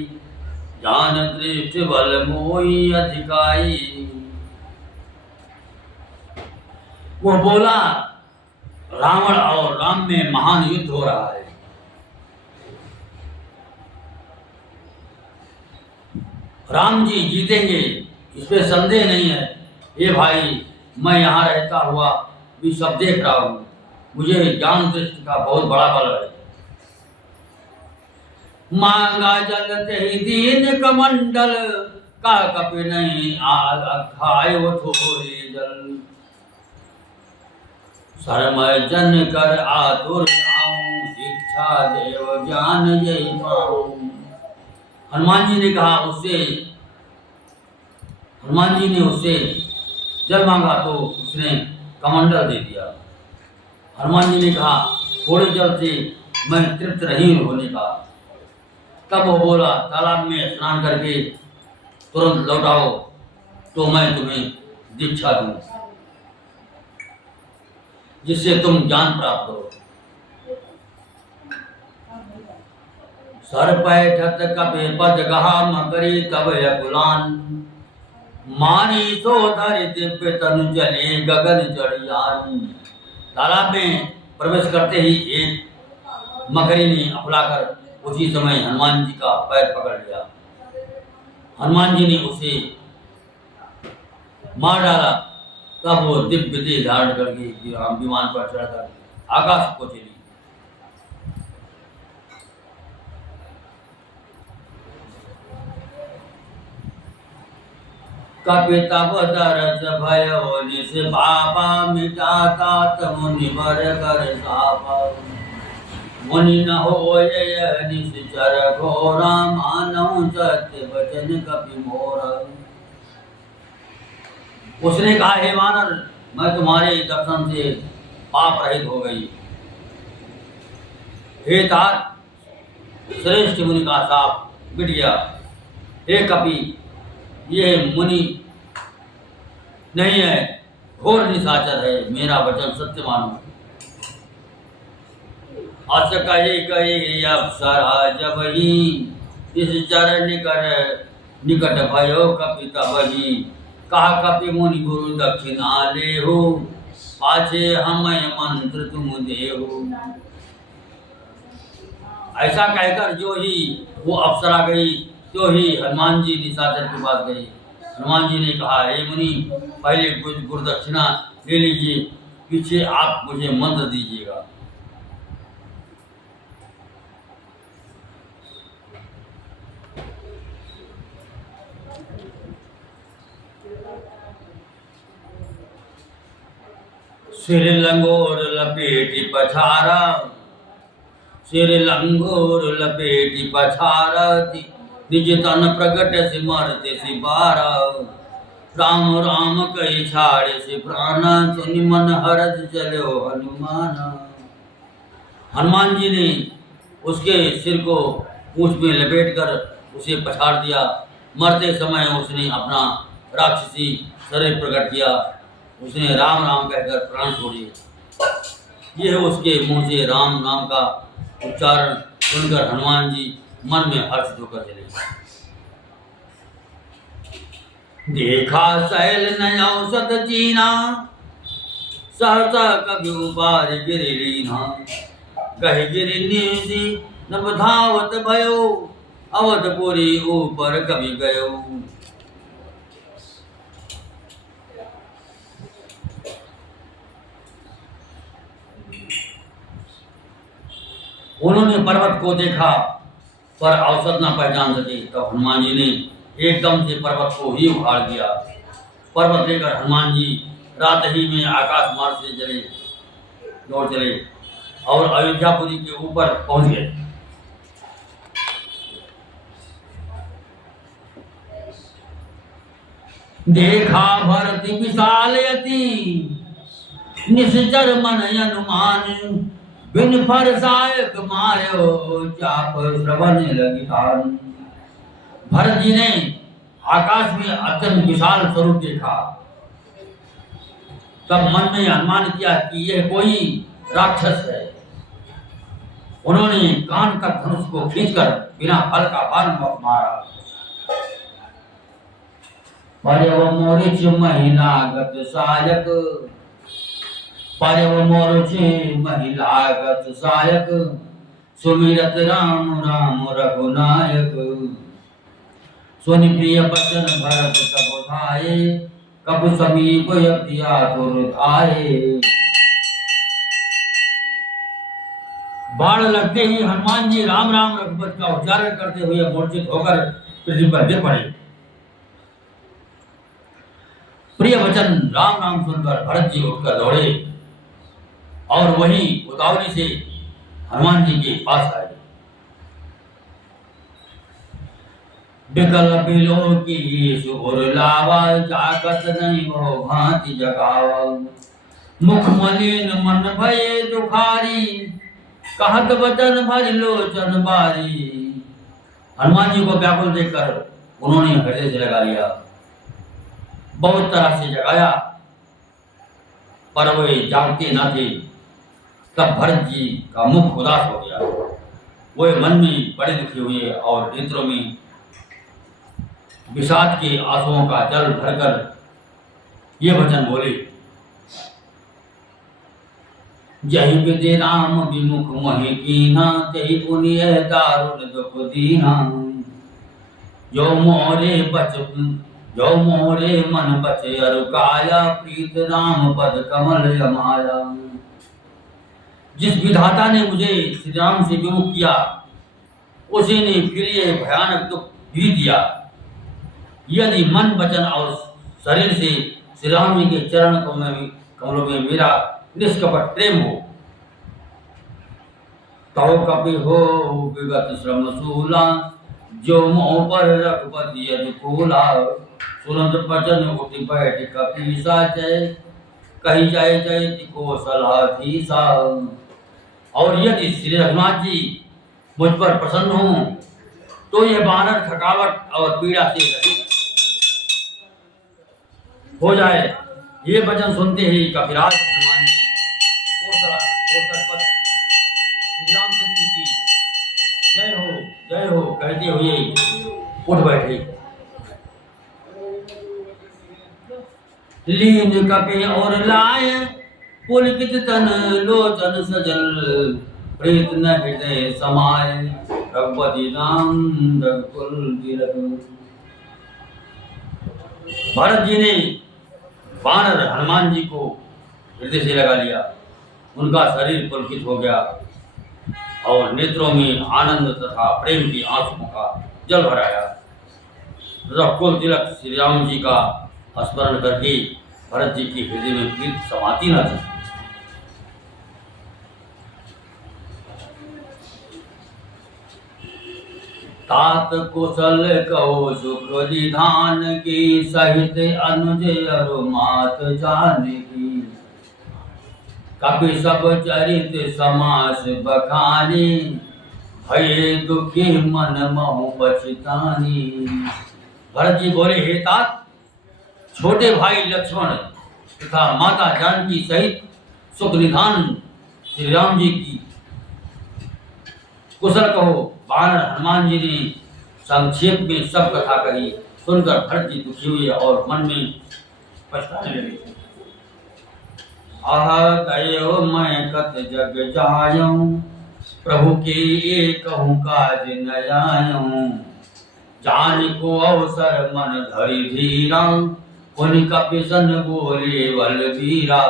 ज्ञान दृष्टि बल मोहि अधिकाई। वो बोला रावण और राम में महान युद्ध हो रहा है। राम जी जीतेंगे, इसमें संदेह नहीं है। ये भाई, मैं यहाँ रहता हुआ भी सब देख रहा हूँ। मुझे ज्ञान दृष्टि का बहुत बड़ा बल है। मांगा जल ही दीन कमंडल, का कपि नहीं खाए वो थोड़े जल। सरमय जन कर आतुर आऊं, इच्छा देव ज्ञान यही पाऊं। हनुमान जी ने कहा उससे, हनुमान जी ने उससे जल मांगा तो उसने कमंडल दे दिया। हनुमान जी ने कहा थोड़े जल से मैं तृप्त नहीं होने का। तब वो बोला तालाब में स्नान करके तुरंत लौटाओ तो मैं तुम्हें दीक्षा दूं, जिससे तुम ज्ञान प्राप्त करो। सर पैठत कपे पद गहा, मकरी तब यकुलान। मानी सो धरि दिव्य तनु जले, गगन जड़ियान। तालाब में प्रवेश करते ही एक मकरी ने अपलाकर उसी समय हनुमान जी का पैर पकड़ लिया। हनुमान जी ने उसे मार डाला। तब वो दिव्य देह धारण करके विमान पर चढ़कर आकाश को चली। कपिता दरस भयो निस बाबा, मिटाता मुनि वर कर सापा। मुनि न होय निश्चर घोरा, मानव सत्य वचन कपि मोरा। उसने कहा हे वानर, मैं तुम्हारे दर्शन से पाप रहित हो गई। हे तात, श्रेष्ठ मुनि का शाप मिट गया। हे कपि, ये मुनि नहीं है, घोर निशाचर है, मेरा वचन सत्य मानो। अस कही अप्सरा जब ही इस चरण निकट भयो कपि तबही। कहा कपि मुनि गुरु दक्षिणा लेहु, पाछे हमें मंत्र तुम देहु। ऐसा कहकर जो ही वो अप्सरा गई, तो ही हनुमान जी निशाचर के पास गई। हनुमान जी ने कहा, हे मुनि, पहले गुरु दक्षिणा ले लीजिए, पीछे आप मुझे मंत्र दीजिएगा। सिर लंगोर लपेटी पछारा, सिर लंगोर लपेटी पछारा, निज तन प्रगट सिमरते सिबारा। राम राम कही छाड़े से प्राण, सुनि मन हरज चलो हनुमान। हनुमान जी ने उसके सिर को पूंछ में लपेटकर उसे पछाड़ दिया। मरते समय उसने अपना राक्षसी शरीर प्रकट किया। उसने राम राम कहकर प्राण छोड़े। यह उसके मुंह से राम नाम का उच्चारण सुनकर हनुमान जी मन में हर्षित होकर चले। देखा शैल नय औसत चीना, सहसा कभी उबार गिरि लीना। गहि गिरि निधि नभ धावत भयो, अवधपुरी ऊपर कभी गयो। उन्होंने पर्वत को देखा पर औसत न पहचान सके, तो हनुमान जी ने एकदम से पर्वत को ही उखाड़ दिया। पर्वत लेकर हनुमान जी रात ही में आकाश मार्ग से दौड़ चले और अयोध्यापुरी के ऊपर पहुंच गए। देखा भरत विशाल यति, निश्चर मन अनुमान। बिन फरसायक मार्यो, चाप श्रवण लगी ठान। भरत जी ने आकाश में अत्यंत विशाल स्वरूप देखा। तब मन में अनुमान किया कि यह कोई राक्षस है। उन्होंने कान का धनुष को खींचकर बिना फल का बाण मारा। पर्यव मोरिच महिलागत सायक, पर्यव मोरिच महिलागत सायक। सुमिरत राम राम रघुनायक, सुनि प्रिय बचन भरत तब धाये। कपि समीप यति आतुर आए। बाण लगते ही हनुमान जी राम राम रघुपति का उच्चारण करते हुए मूर्छित होकर पृथ्वी पर गिर पड़े। प्रिय वचन राम राम सुनकर भरत जी उठकर दौड़े और वही उतावली से हनुमान जी के पास आए। बिकल बिलो की सुर लावा, जागत नहीं भो भांति जगावा। मुख मलिन मन भये दुखारी, कहत वचन भज लोचन बारी। हनुमान जी को व्याकुल देखकर उन्होंने हृदय से लगा लिया, बहुत तरह से जगाया, पर वे जागते न थे। तब भरत जी का मुख उदास हो गया। वे मन में बड़े दुखी हुए और नेत्रों में विषाद के आंसुओं का जल भरकर ये वचन बोले। जहि विदि राम विमुख मोहि कीन्हा, तहि पुनिय दारुण दुख दीन्हा। जो मोरे मन बचे अरु काया, प्रीत राम पद कमल यमाया। जिस विधाता ने मुझे श्री राम से विमुख किया, उसी ने फिर ये भयानक दुख भी दिया। यदि मन वचन और शरीर से श्री राम जी के चरण कमलों में मेरा निष्कपट प्रेम हो, तो कपि हो विगत श्रम शूला। जो मोह पर रघुपति अनुकूला, सुनत वचन उठि बैठ कपीसा। जय कही जाए जयति कौशला धीसा। और यदि श्री रघुनाथ जी मुझ पर प्रसन्न हों, तो यह वानर थकावट और पीड़ा से रहित हो जाए ये वचन सुनते ही कपिराज हनुमान जी कोसर पर श्री रामचंद्र की जय हो कहते हुए उठ बैठे। लीन कपे और लाय पुलकित तन लोचन सजल प्रीत न हृदय समाय रघुपति नाम रघुकुल तिलक। भरत जी ने वानर हनुमान जी को हृदय से लगा लिया, उनका शरीर पुलकित हो गया और नेत्रों में आनंद तथा प्रेम की आंसुओं का जल भराया। रघुकुल तिलक श्री राम जी का स्मरण करके भरत जी की हृदय में प्रीत समाती न थी। तात कुशल कहो सुकृधिधान की सहित अनुज अरु मात जान की। कपि सब चरित समास बखानी भये दुखी मन महु पछतानी। भरत जी बोले, हे तात, छोटे भाई लक्ष्मण तथा माता जानकी सहित सुख निधान श्री राम जी की कुशल कहो। वानर हनुमान जी ने संक्षेप में सब कथा कही। सुनकर भरत जी दुखी हुए और मन में पछताने लगे। आह कयो मैं कत जग जायूं, प्रभु के एक काज न आयूं। जान को अवसर मन धरि धीरा, उन कपिसन बोले बलबीरा।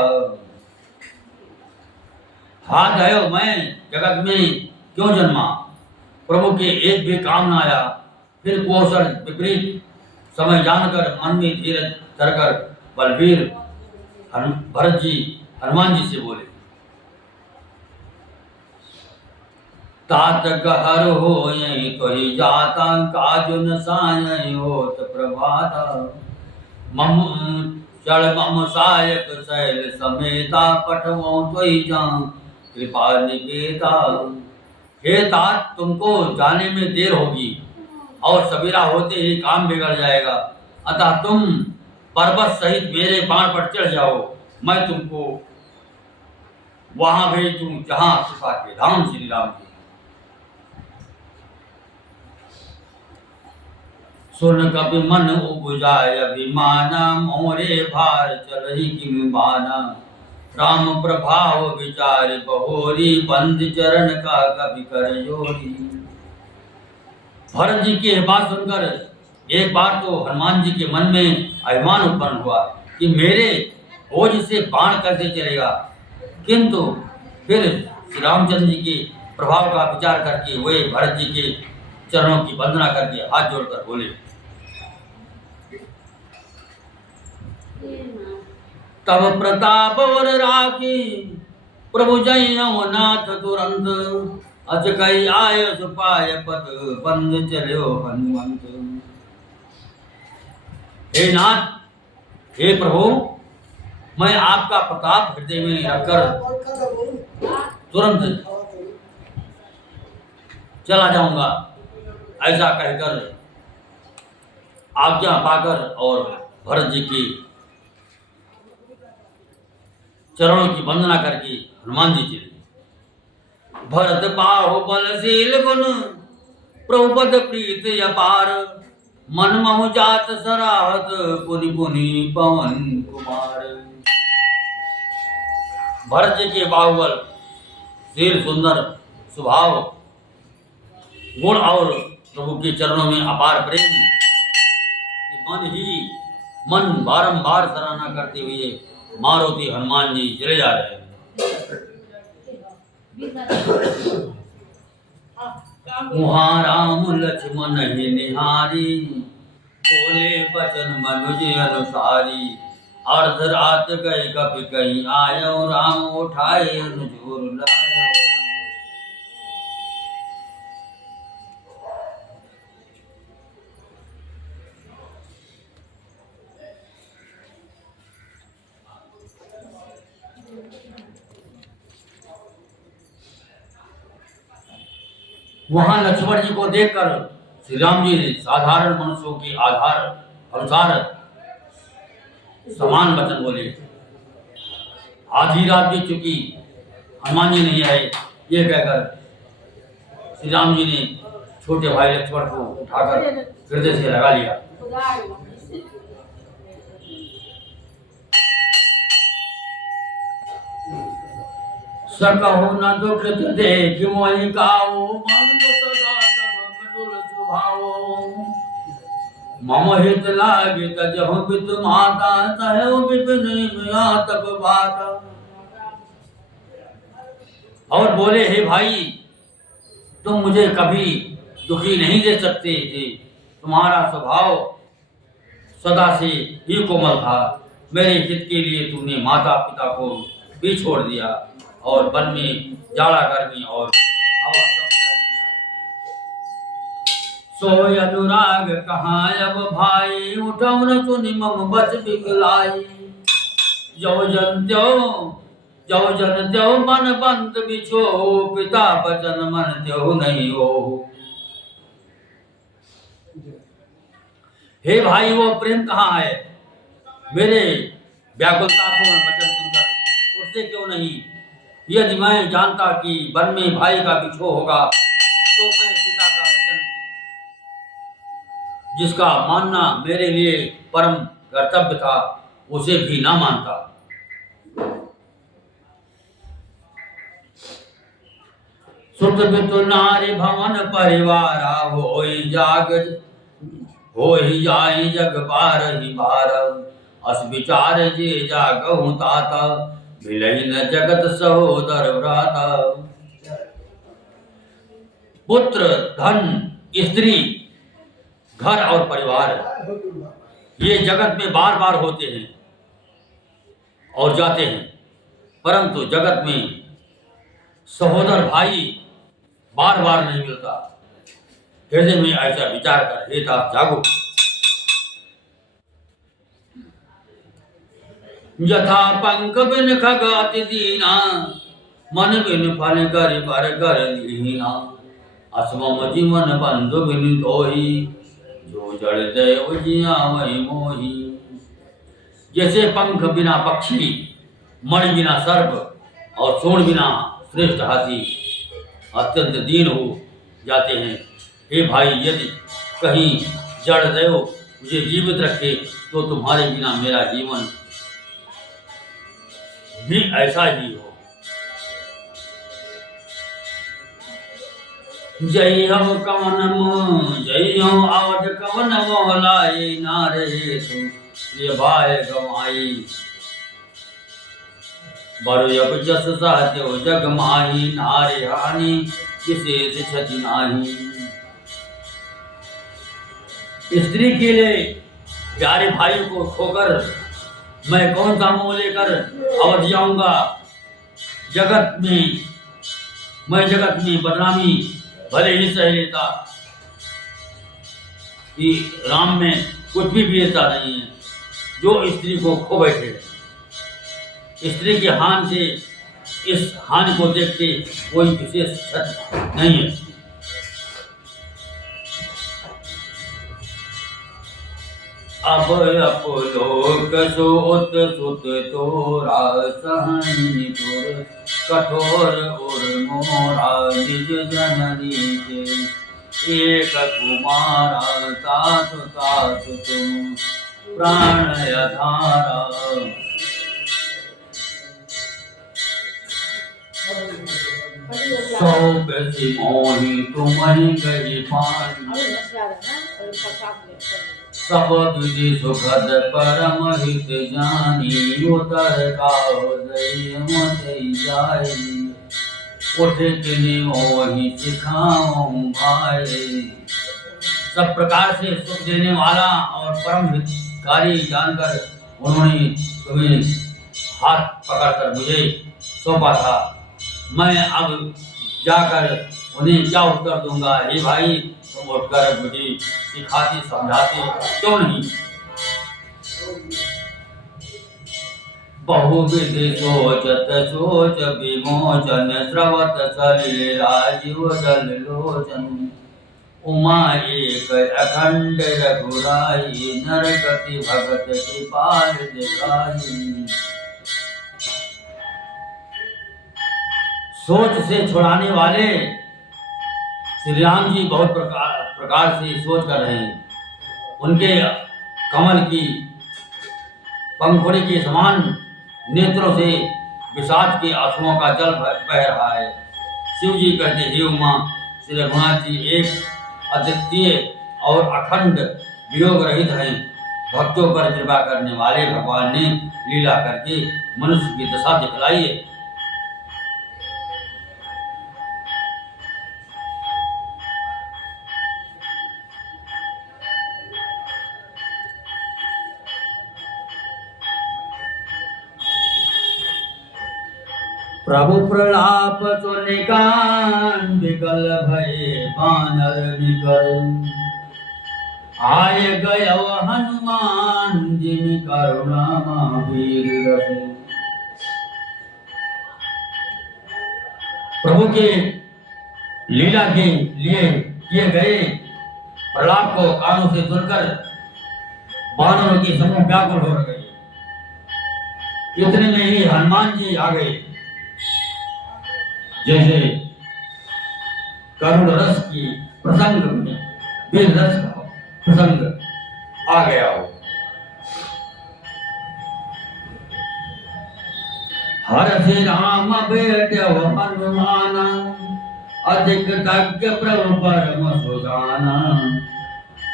हाथ आयो, मैं जगत में क्यों जन्मा, प्रभु के एक भी काम न आया। फिर कुअवसर विपरीत समय जानकर मन में धीरज धरकर बलबीर भरत जी हनुमान जी से बोले। तात गहर हो यही तो ही जाता, काजुन साय होत प्रभाता। मम जड़ मम सायक शैल समेता, पठवों तो ही जान कृपा निकेता। हे तात, तुमको जाने में देर होगी और सवेरा होते ही काम बिगड़ जाएगा, अतः तुम पर्वत सहित मेरे बाण पर चढ़ जाओ। मैं तुमको वहां भेज दूं जहां कृपा के धाम श्री राम जी। सुन कपि मन उपजाय अभिमाना, मोरे भार चलहि किम बाना। राम प्रभाव विचार बहोरी, बंद चरण का कभी कर जोरी। भरत जी की बात सुनकर एक बार तो हनुमान जी के मन में अभिमान उत्पन्न हुआ कि मेरे भोज से बाण कैसे चलेगा, किंतु फिर श्री रामचंद्र जी के प्रभाव का विचार करके वे भरत जी के चरणों की वंदना करके हाथ जोड़कर बोले। तब प्रताप और राखी प्रभु जय नाथ तुरंत, अज कई आय सुपाय पद बंद चलो हनुमंत। हे नाथ, हे प्रभु, मैं आपका प्रताप हृदय में रखकर तुरंत चला जाऊंगा, ऐसा कहकर आज्ञा पाकर और भरत जी की चरणों की वंदना करके हनुमान जी चले। भरत बाहु बलशील गुण, प्रभुपद प्रीत अपार। मन महु जात सराहत, पुनि पुनि पवन कुमार। भरत जी के बाहुबल, शील, सुंदर स्वभाव, गुण और प्रभु के चरणों में अपार प्रेम, मन बारंबार सराहना करते हुए मारुति हनुमान जी चले जा रहे हैं। वहाँ राम लक्ष्मण ही निहारी, बोले बचन मनुज अनुसारी। अर्ध रात गए कपि कहीं आयो, राम उठाए अनुजोर लायो। वहां लक्ष्मण जी को देखकर श्री राम जी साधारण मनुष्यों के आधार अनुसार समान वचन बोले। आधी रात भी चुकी, हनुमान जी नहीं आए, ये कहकर श्री राम जी ने छोटे भाई लक्ष्मण को उठाकर हृदय से लगा लिया। सकहो न दुख देख मोहि काओ, मन सदा तब मृदुल स्वभावो। मम हित लागे तजहु बित माता, सहु बिपिन तब बाता। और बोले, हे भाई, तुम मुझे कभी दुखी नहीं दे सकते थे। तुम्हारा स्वभाव सदा से ही कोमल था। मेरे हित के लिए तुमने माता पिता को भी छोड़ दिया और वन में जाड़ा गर्मी और हवा सब सह दिया। सोय अनुराग कहाँ अब भाई, उठम न सुनि मम बच बिकलाई। जो जन त्यों मन बंद बिछो, पिता बचन मन त्यों नहीं हो। हे भाई, वो प्रेम कहाँ है? मेरे व्याकुलता को वचन सुनकर उससे क्यों नहीं? यदि मैं जानता कि वन में भाई का बिछो होगा, तो मैं पिता का वचन, जिसका मानना मेरे लिए परम कर्तव्य था, उसे भी ना मानता। सुत बितु नारी भवन परिवारा, होई जाई जग बारहि बार। अस विचार जे जागहु ताता, मिलहि न जगत सहोदर भ्राता। पुत्र, धन, स्त्री, घर और परिवार, ये जगत में बार बार होते हैं और जाते हैं, परंतु जगत में सहोदर भाई बार बार नहीं मिलता। हृदय में ऐसा विचार कर हे दास जागो। यथा पंख बिन खग अति दीना, मन बिन फल कर पर कर लीना। असमम जीवन बंधु बिन तोहि, जो जड़ देव जिया वही मोही। जैसे पंख बिना पक्षी, मणि बिना सर्प और सूंड बिना श्रेष्ठ हाथी अत्यंत दीन हो जाते हैं, हे भाई, यदि कहीं जड़ देव मुझे जीवित रखे तो तुम्हारे बिना मेरा जीवन भी ऐसा ही हो। जय हम कवन जय हम अवध कवन मोहलाए, नारे ये भाई गवाई। बरु अब जस सहत्यो जग माही, नारे हानि विशेष क्षति नाही। स्त्री के लिए प्यारे भाई को खोकर मैं कौन सा मुंह लेकर अवध जाऊंगा? मैं जगत में बदनामी भले ही सह लेता कि राम में कुछ भी ऐसा नहीं है जो स्त्री को खो बैठे। स्त्री की हानि से इस हानि को देखते कोई विशेष क्षति नहीं है। अब अपलोक सोत सुत तोरा, सहनी तोर कठोर और मोरा। निज जननी के एक कुमारा, तात तात तुम प्राण आधारा। सौ बेसी मोही तुम्हारी गई पानी, सब विधि सुखद परम हित जानी। उतर का उदय मत जाई, उठ तिनि मोहि सिखाऊं भाई। सब प्रकार से सुख देने वाला और परम हितकारी जानकर उन्होंने तुम्हें हाथ पकड़कर मुझे सौंपा था। मैं अब जाकर उन्हें क्या उत्तर दूंगा? हे भाई, तुम उठकर मुझे सिखाते समझाते क्यों नहीं? बहुविधि सोचत सोच विमोचन, स्रवत सलिल राजीव जल लोचन। उमा एक अखंड रघुराई, नरगति भगत कृपाल दिखाई। सोच से छुड़ाने वाले श्री राम जी बहुत प्रकार से सोच कर रहे हैं। उनके कमल की पंखुड़ी के समान नेत्रों से विषाद के आंसुओं का जल बह रहा है। शिव जी कहते, हे उमा, श्री रघुनाथ जी एक अद्वितीय और अखंड वियोग रहित हैं। भक्तों पर कृपा करने वाले भगवान ने लीला करके मनुष्य की दशा दिखलाई है। प्रभु प्रलाप सुनिकान, विकल भये बानर निकल। आय गय हनुमान, जिन करुणा महावीर रहे। प्रभु के लीला के लिए किए गए प्रलाप को कानों से सुनकर बानरों की समूह व्याकुल हो गए। इतने में ही हनुमान जी आ गए, जैसे करुण रस की प्रसंग में वीर रस का प्रसंग आ गया हो। हरषि राम भेटो हनुमान, अधिक तज्ञ प्रभु परम सुजाना।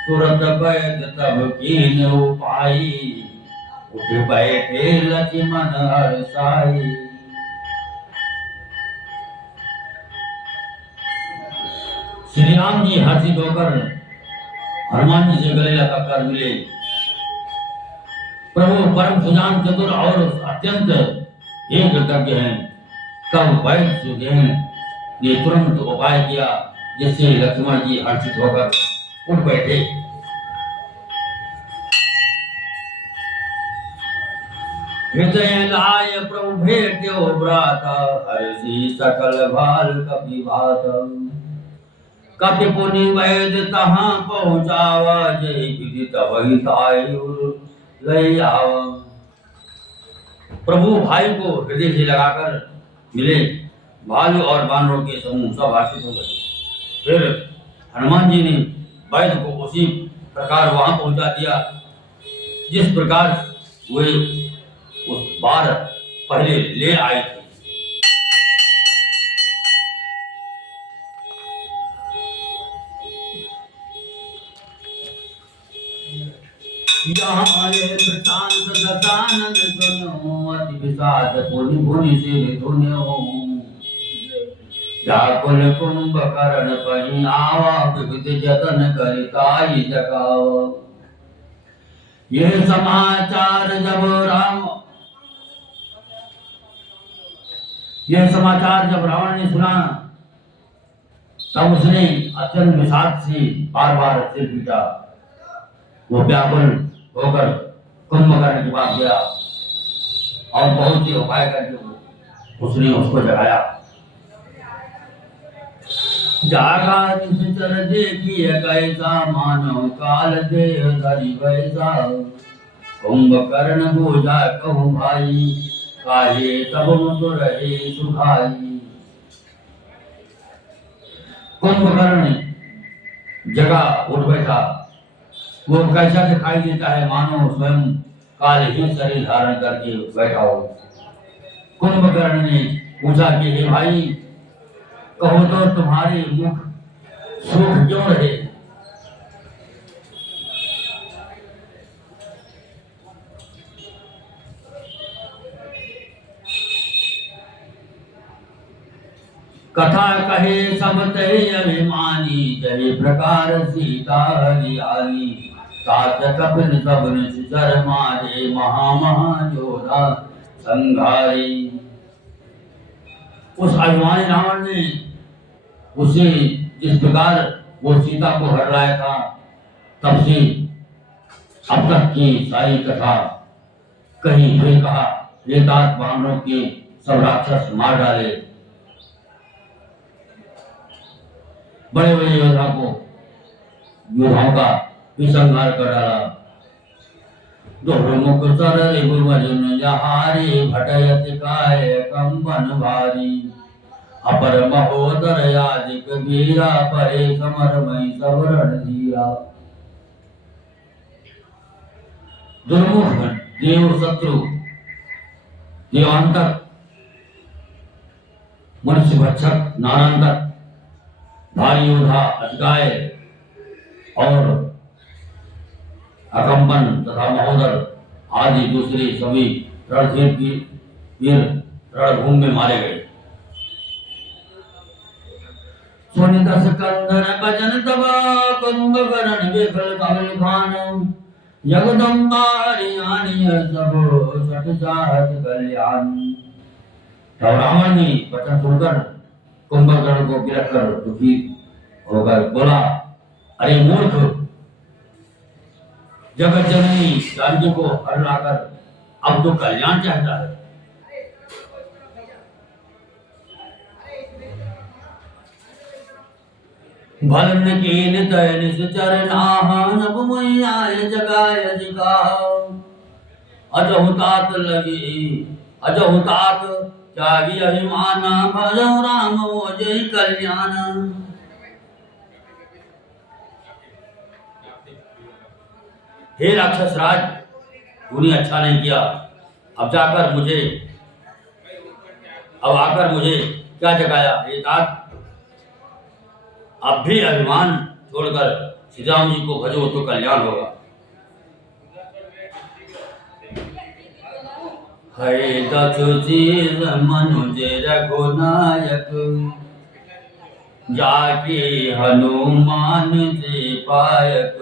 तुरत बैद तब कीन उपाय, उठ बैठे लक्ष्मण हर्षाई। श्री राम जी हर्षित होकर हनुमान जी से गले लगाकर मिले। प्रभु परम सुजान, चतुर और अत्यंत एक कृतज्ञ हैं। तब वैद्य ने तुरंत उपाय किया, जिससे लक्ष्मण जी हर्षित होकर उठ बैठे। हृदय लाय प्रभु भेट्यो भ्राता, हर्षि सकल भाल कपि भात। कपि पुनि वैद्य तहाँ पहुँचावा, जय विधि तबहि तायुर लय आवा। प्रभु भाई को हृदय से लगाकर मिले। भालू और बानरों के समूह सब हर्षित हो गए। फिर हनुमान जी ने वैद्य को उसी प्रकार वहां पहुंचा दिया, जिस प्रकार वे उस बार पहले ले आए थे। यहाँ आए वृतांत दशानन सुनो, अति विषाद पुनि भुनि सिर धुन्यो। व्याकुल कुंभकर्ण पहि आवा, विविध जतन करिताई जगावा। यह समाचार जब रावण ने सुना, तब उसने अत्यंत विषाद से बार बार सिर पीटा। वो व्याकुल होकर कुंभकर्ण के पास गया और बहुत ही उपाय करके उसने उसको जगाया। जागा निश्चर देखिए कैसा, मानव काल देह धरि वैसा। कुंभकर्ण बोझा कहूँ भाई, काहे तब मुझ रहे सुखाई। कुंभकर्ण जगा उठ बैठा। वो कैसा दिखाई देता है, मानो स्वयं काल ही शरीर धारण करके बैठा हो। कुंभकर्ण ने पूछा कि हे भाई, कहो तो तुम्हारे मुख सूख क्यों रहे। कथा कहे सब तहे अभिमानी, जय प्रकार सीता हरियाली। तात कपिल सब निश्चर मारे, महा योधा संघारी। उस अभिमानी रावण ने उसे जिस प्रकार वो सीता को हर लाया था, तब से अब तक की सारी कथा कहीं फिर कहा, ये तात बानरों के सब राक्षस मार डाले, बड़े बड़े योद्धा को योद्धाओं का भी संहार कर डाला। दोमुख सर रिपुवजन जहारी भटयति काय कंबन भारी अपर महोदर यादिक वीरा परे समरमय सब रणधीरा। दुर्मुख देव शत्रु देवांतक मनुष्य भक्षक नारांतक भारी योद्धा अजगाय और अकंपन तथा महोदर आदि दूसरे सभी रणधीर वीर रणभूमि में मारे गए। सोनित स्कंदन भजन तब कुंभकर्ण विफल कमल भान जगदम्बा हरियाणी सब सठ चाहत कल्याण। तब रावण ने वचन सुनकर कुंभकर्ण को गिरफ्त कर दुखी होकर बोला, अरे मूर्ख, जगत जननी जानकी को हर लाकर अब तो कल्याण चाहता है। भलन कीन तैन सुचर नाहन अब मैयाय जगाय जिगाओ अजहुतात लगी अजहुतात त्यागी अभिमान भजो राम वो जय कल्याण। हे राक्षस राज, तूने अच्छा नहीं किया। अब आकर मुझे क्या जगाया। हे तात, अब भी अभिमान छोड़कर श्री राम जी को भजो तो कल्याण होगा। हरे दशुचीर मनुज रघुनायक जाके हनुमान से पायक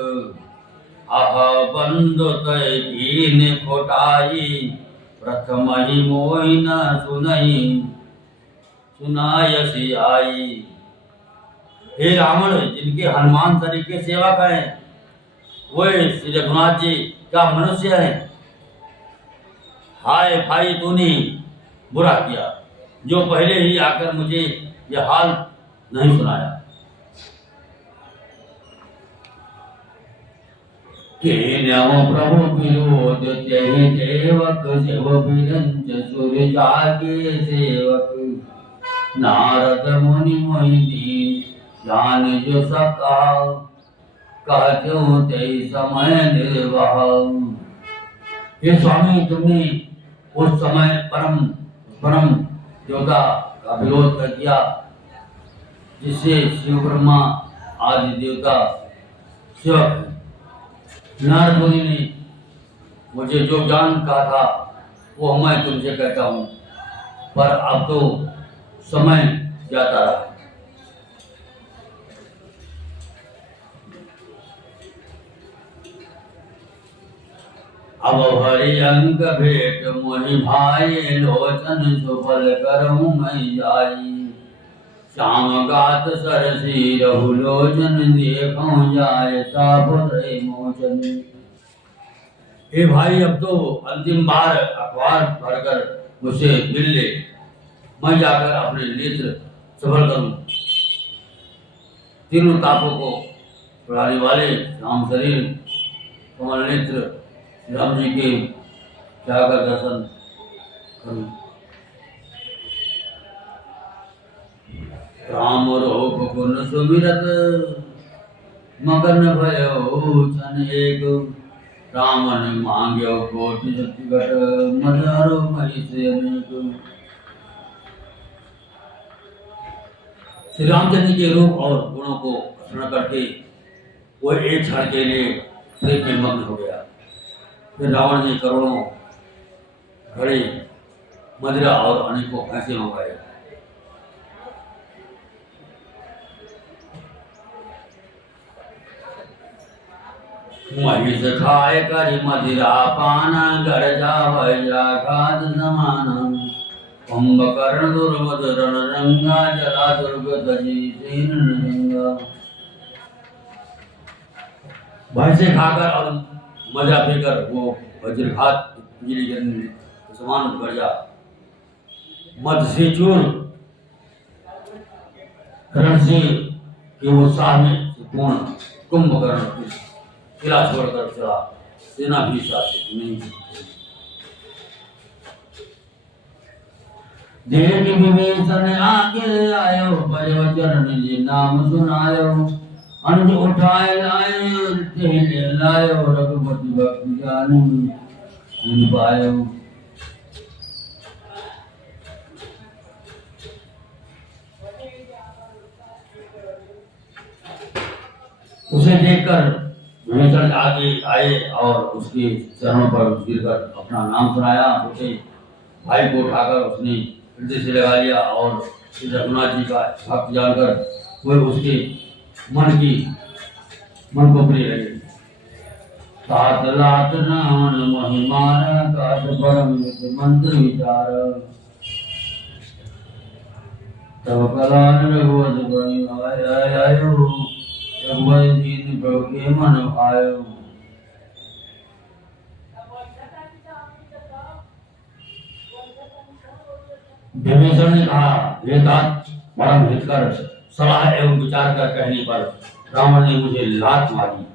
अह बंधु तय कीन खोटाई प्रथम ही मोहि न सुनायसी आई। हे रावण, जिनके हनुमान तरीके सेवक हैं वे श्री रघुनाथ जी क्या मनुष्य हैं। हाय भाई, तूने बुरा किया जो पहले ही आकर मुझे यह हाल नहीं सुनाया। प्रभु विरोध तेहि देवक शिव विरंच सुर जागे सेवक नारद मुनि मोहि दीन जान जो सका कहते ते समय निर्वाह। हे स्वामी, तुमने उस समय परम देवता का विरोध कर दिया जिससे शिव ब्रह्मा आदि देवता सेवक नारद मुनि ने मुझे जो ज्ञान कहा था वो मैं तुमसे कहता हूँ, पर अब तो समय जाता रहा। अब हरि अंक भेट मोहि भाई लोचन सुफल करहूँ मैं जाई श्याम गात सरसी रहु लोचन देखूं जाय सापुत्र मोचन। हे भाई, अब तो अंतिम बार अखबार भरकर मुझसे मिल ले, मैं जाकर अपने नेत्र सफल करूं। तीनों तापों को बढ़ाने वाले राम शरीर कमल नेत्र राम जी के जाकर दर्शन करूं। राम रूप गुण सुमिरत मगन भयो छन एक रामन मांग्यो कोटि घट मदारो मही से अनेक। श्री रामचंद्र के रूप और गुणों को स्मरण करके वो एक क्षण के लिए प्रेम में मग्न हो गया। फिर रावण ने करोड़ों घड़े मदिरा और अनेकों भैंसे मंगाए। महिष खाए करी मदिरा पाना गढ़ जावैया घात समान कुंभकर्ण दुर्मद रण रंगा जला दुर्ग दजी दीन नंगा। भैंसे खाकर और मजा पीकर वो वज्रघात समान बढ़िया मद से चूर रण से के उत्साह में पूर्ण कुंभकर्ण किला छोड़कर चला, सेना भी शासित नहीं। देख विभीषण आगे आयो, परिवचन निज नाम सुनायो। अनुज उठाए लाए तेने लायो, रघुपति भक्ति जान जिन पायो। उसे देखकर विभीषण आगे आए और उसके चरणों पर गिरकर अपना नाम सुनाया। उसे भाई को उठाकर उसने हृदय से लगा लिया और श्री रघुनाथ जी का भक्त जानकर वह उसके मन को प्रिय लगे। सात लात रावण महिमार, काट परम मंत्र विचार। तब कलान रघुवत बनि आयो, रघुवत दीन प्रभु के मन भायो। विभीषण ने कहा, हे तात, परम हितकर सलाह एवं विचार कर कहने पर रावण ने मुझे लात मारी।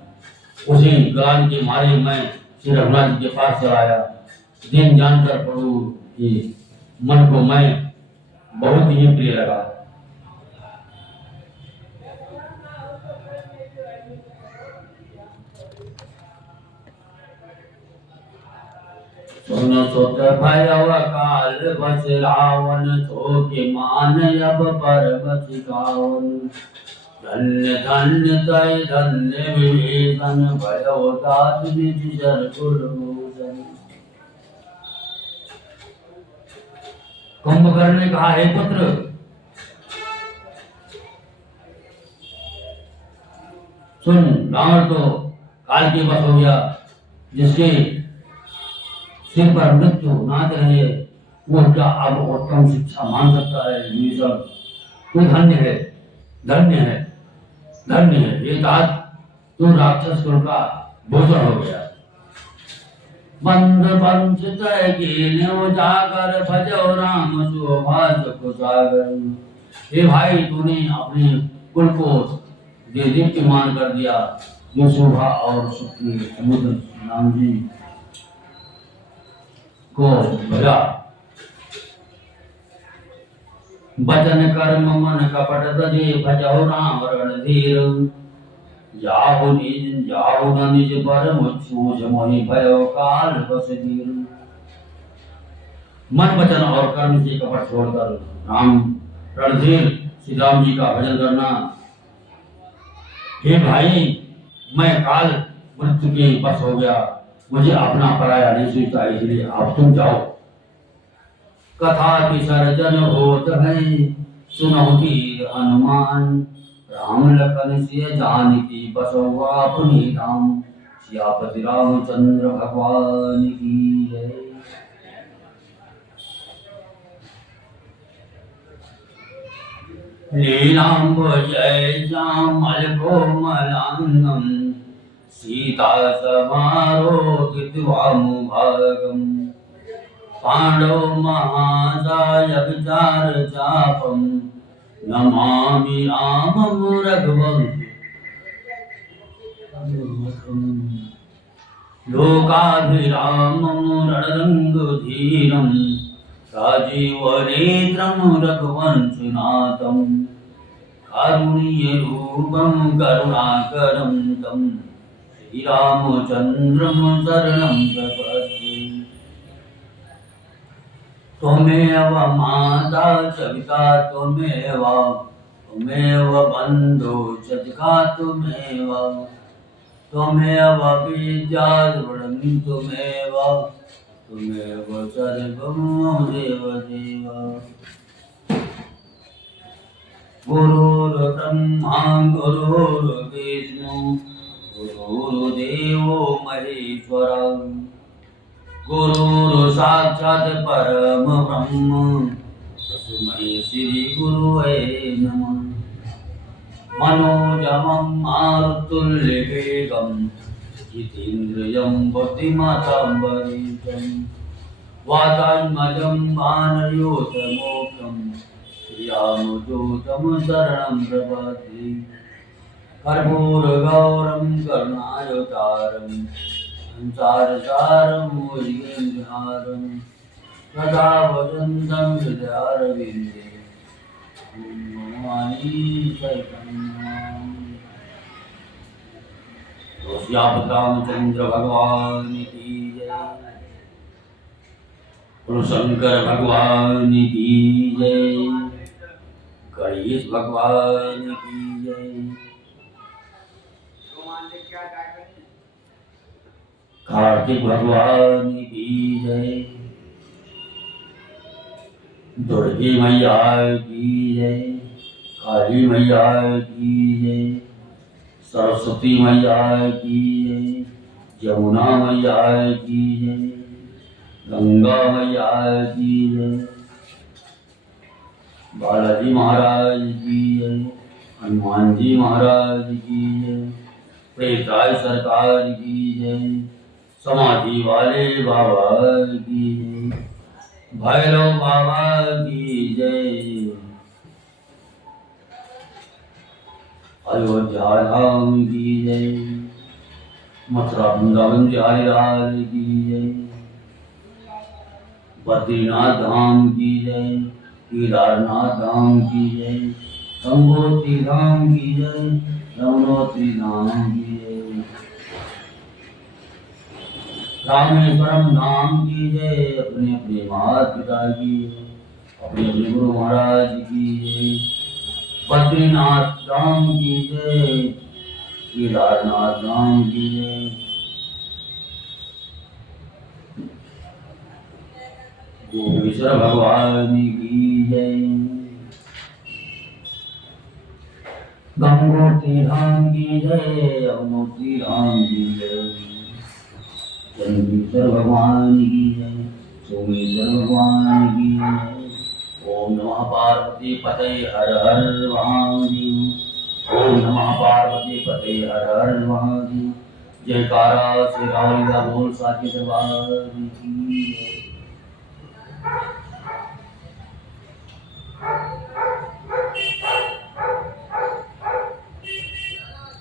उसी गलान के मारे मैं श्री रघुनाथ जी के पास चला आया। दिन जानकर प्रभु के मन को मैं बहुत ही प्रिय लगा। सुन सुत भयव काल बस रावण, तो के मान अब पर्वत गावन। धन्य धन्य तय धन्य विभीषण, भयो तात निज जर कुलभूषण। कुंभकर्ण ने कहा, हे पुत्र, सुन, रावण तो काल के बस हो गया। जिसके सिर पर मृत्यु नाच रहे, वो क्या अब उत्तम शिक्षा मान सकता है? विभीषण तू धन्य है, धन्य है, धन्य है। ये तात तू राक्षस कुल का भोजन हो गया। बंद पंच तय कीन्यो जाकर, भजो राम सुभाष कुशागर। हे भाई, तूने अपने कुल को दीप्तिमान कर दिया, जो शोभा और सुख के समुद्र राम जी को भजा। बचन कर्म मन कपट तजे, भजो राम रणधीर। जाहु न निज पर मुझ मोहि, भयो काल बस धीर। मन वचन और कर्म से कपट छोड़कर राम रणधीर श्री राम जी का भजन करना। हे भाई, मैं काल मृत्यु के बस हो गया, मुझे अपना पराया नहीं सोचता, इसलिए आप तुम जाओ। कथा की सर्जन होत है, सुनहु वीर हनुमान। राम लखन सिय जानकी, बसो अपनी धाम। सियापति रामचंद्र भगवान की जय। लीलांब जय श्यामल कोमलांगम, सीता समारोहित वामुभागम। पांडव महासायक चार चापम, नमामि रामं रघुवंशं। लोकाभिरामं रणरंगधीरं, राजीवनेत्रं रघुवंशनाथं। कारुण्यरूपं करुणाकरं तं, श्रीरामचन्द्रं शरणं प्रपद्ये। त्वमेव माता च पिता त्वमेव, त्वमेव बन्धु च सखा त्वमेव। त्वमेव विद्या द्रविणं त्वमेव, त्वमेव सर्वं मम देव देव। गुरुर्ब्रह्मा गुरुर्विष्णु, गुरुर्देवो महेश्वरः। गुरुर् साक्षात् परम ब्रह्म, तस्मै श्री गुरुवे नमः। मनोजवं मारुतुल्यवेगं, जितेन्द्रियं बुद्धिमतां वरिष्ठं। वातात्मजं वानरयूथमुख्यं, श्रीरामदूतं शरणं प्रपद्ये। कर्पूरगौरं करुणावतारं संसारसारं भुजगेन्द्रहारं सदा वसन्तं हृदयारविन्दे नमामि चैतन्यम्। रामचंद्र भगवान की जय। शंकर भगवान की जय। गणेश भगवान की जय। कार्तिक भगवान की जय। दुर्गे मैया की जय। काली मैया की जय। सरस्वती मैया की जय। यमुना मैया की जय। गंगा मैया की जय। बालाजी महाराज की जय। हनुमान जी महाराज की जय। प्रेताय सरकार की जय। समाधि वाले बाबा की जय। भैरव बाबा की जय। अयोध्या धाम की जय। मथुरा वृंदावन बिहारी लाल की जय। बद्रीनाथ धाम की जय। केदारनाथ धाम की जय। गंगोत्री धाम की जय। यमुनोत्री धाम की जय। रामेश्वरम धाम की जय। अपने अपने माता पिता की अपने अपने गुरु महाराज की जय। बद्रीनाथ धाम की जय। केदारनाथ धाम की जय। गोपेश्वर भगवान की जय। गंगोत्री धाम की जय। यमुनोत्री धाम की जय। जगदीश्वर भगवान की जय। सोमेश्वर भगवान की जय। ओम नमः पार्वती पते हर हर महादेव। ओम नमः पार्वती पते हर हर महादेव। जयकारा श्री रावलिया बोल साचे दरबार की जय।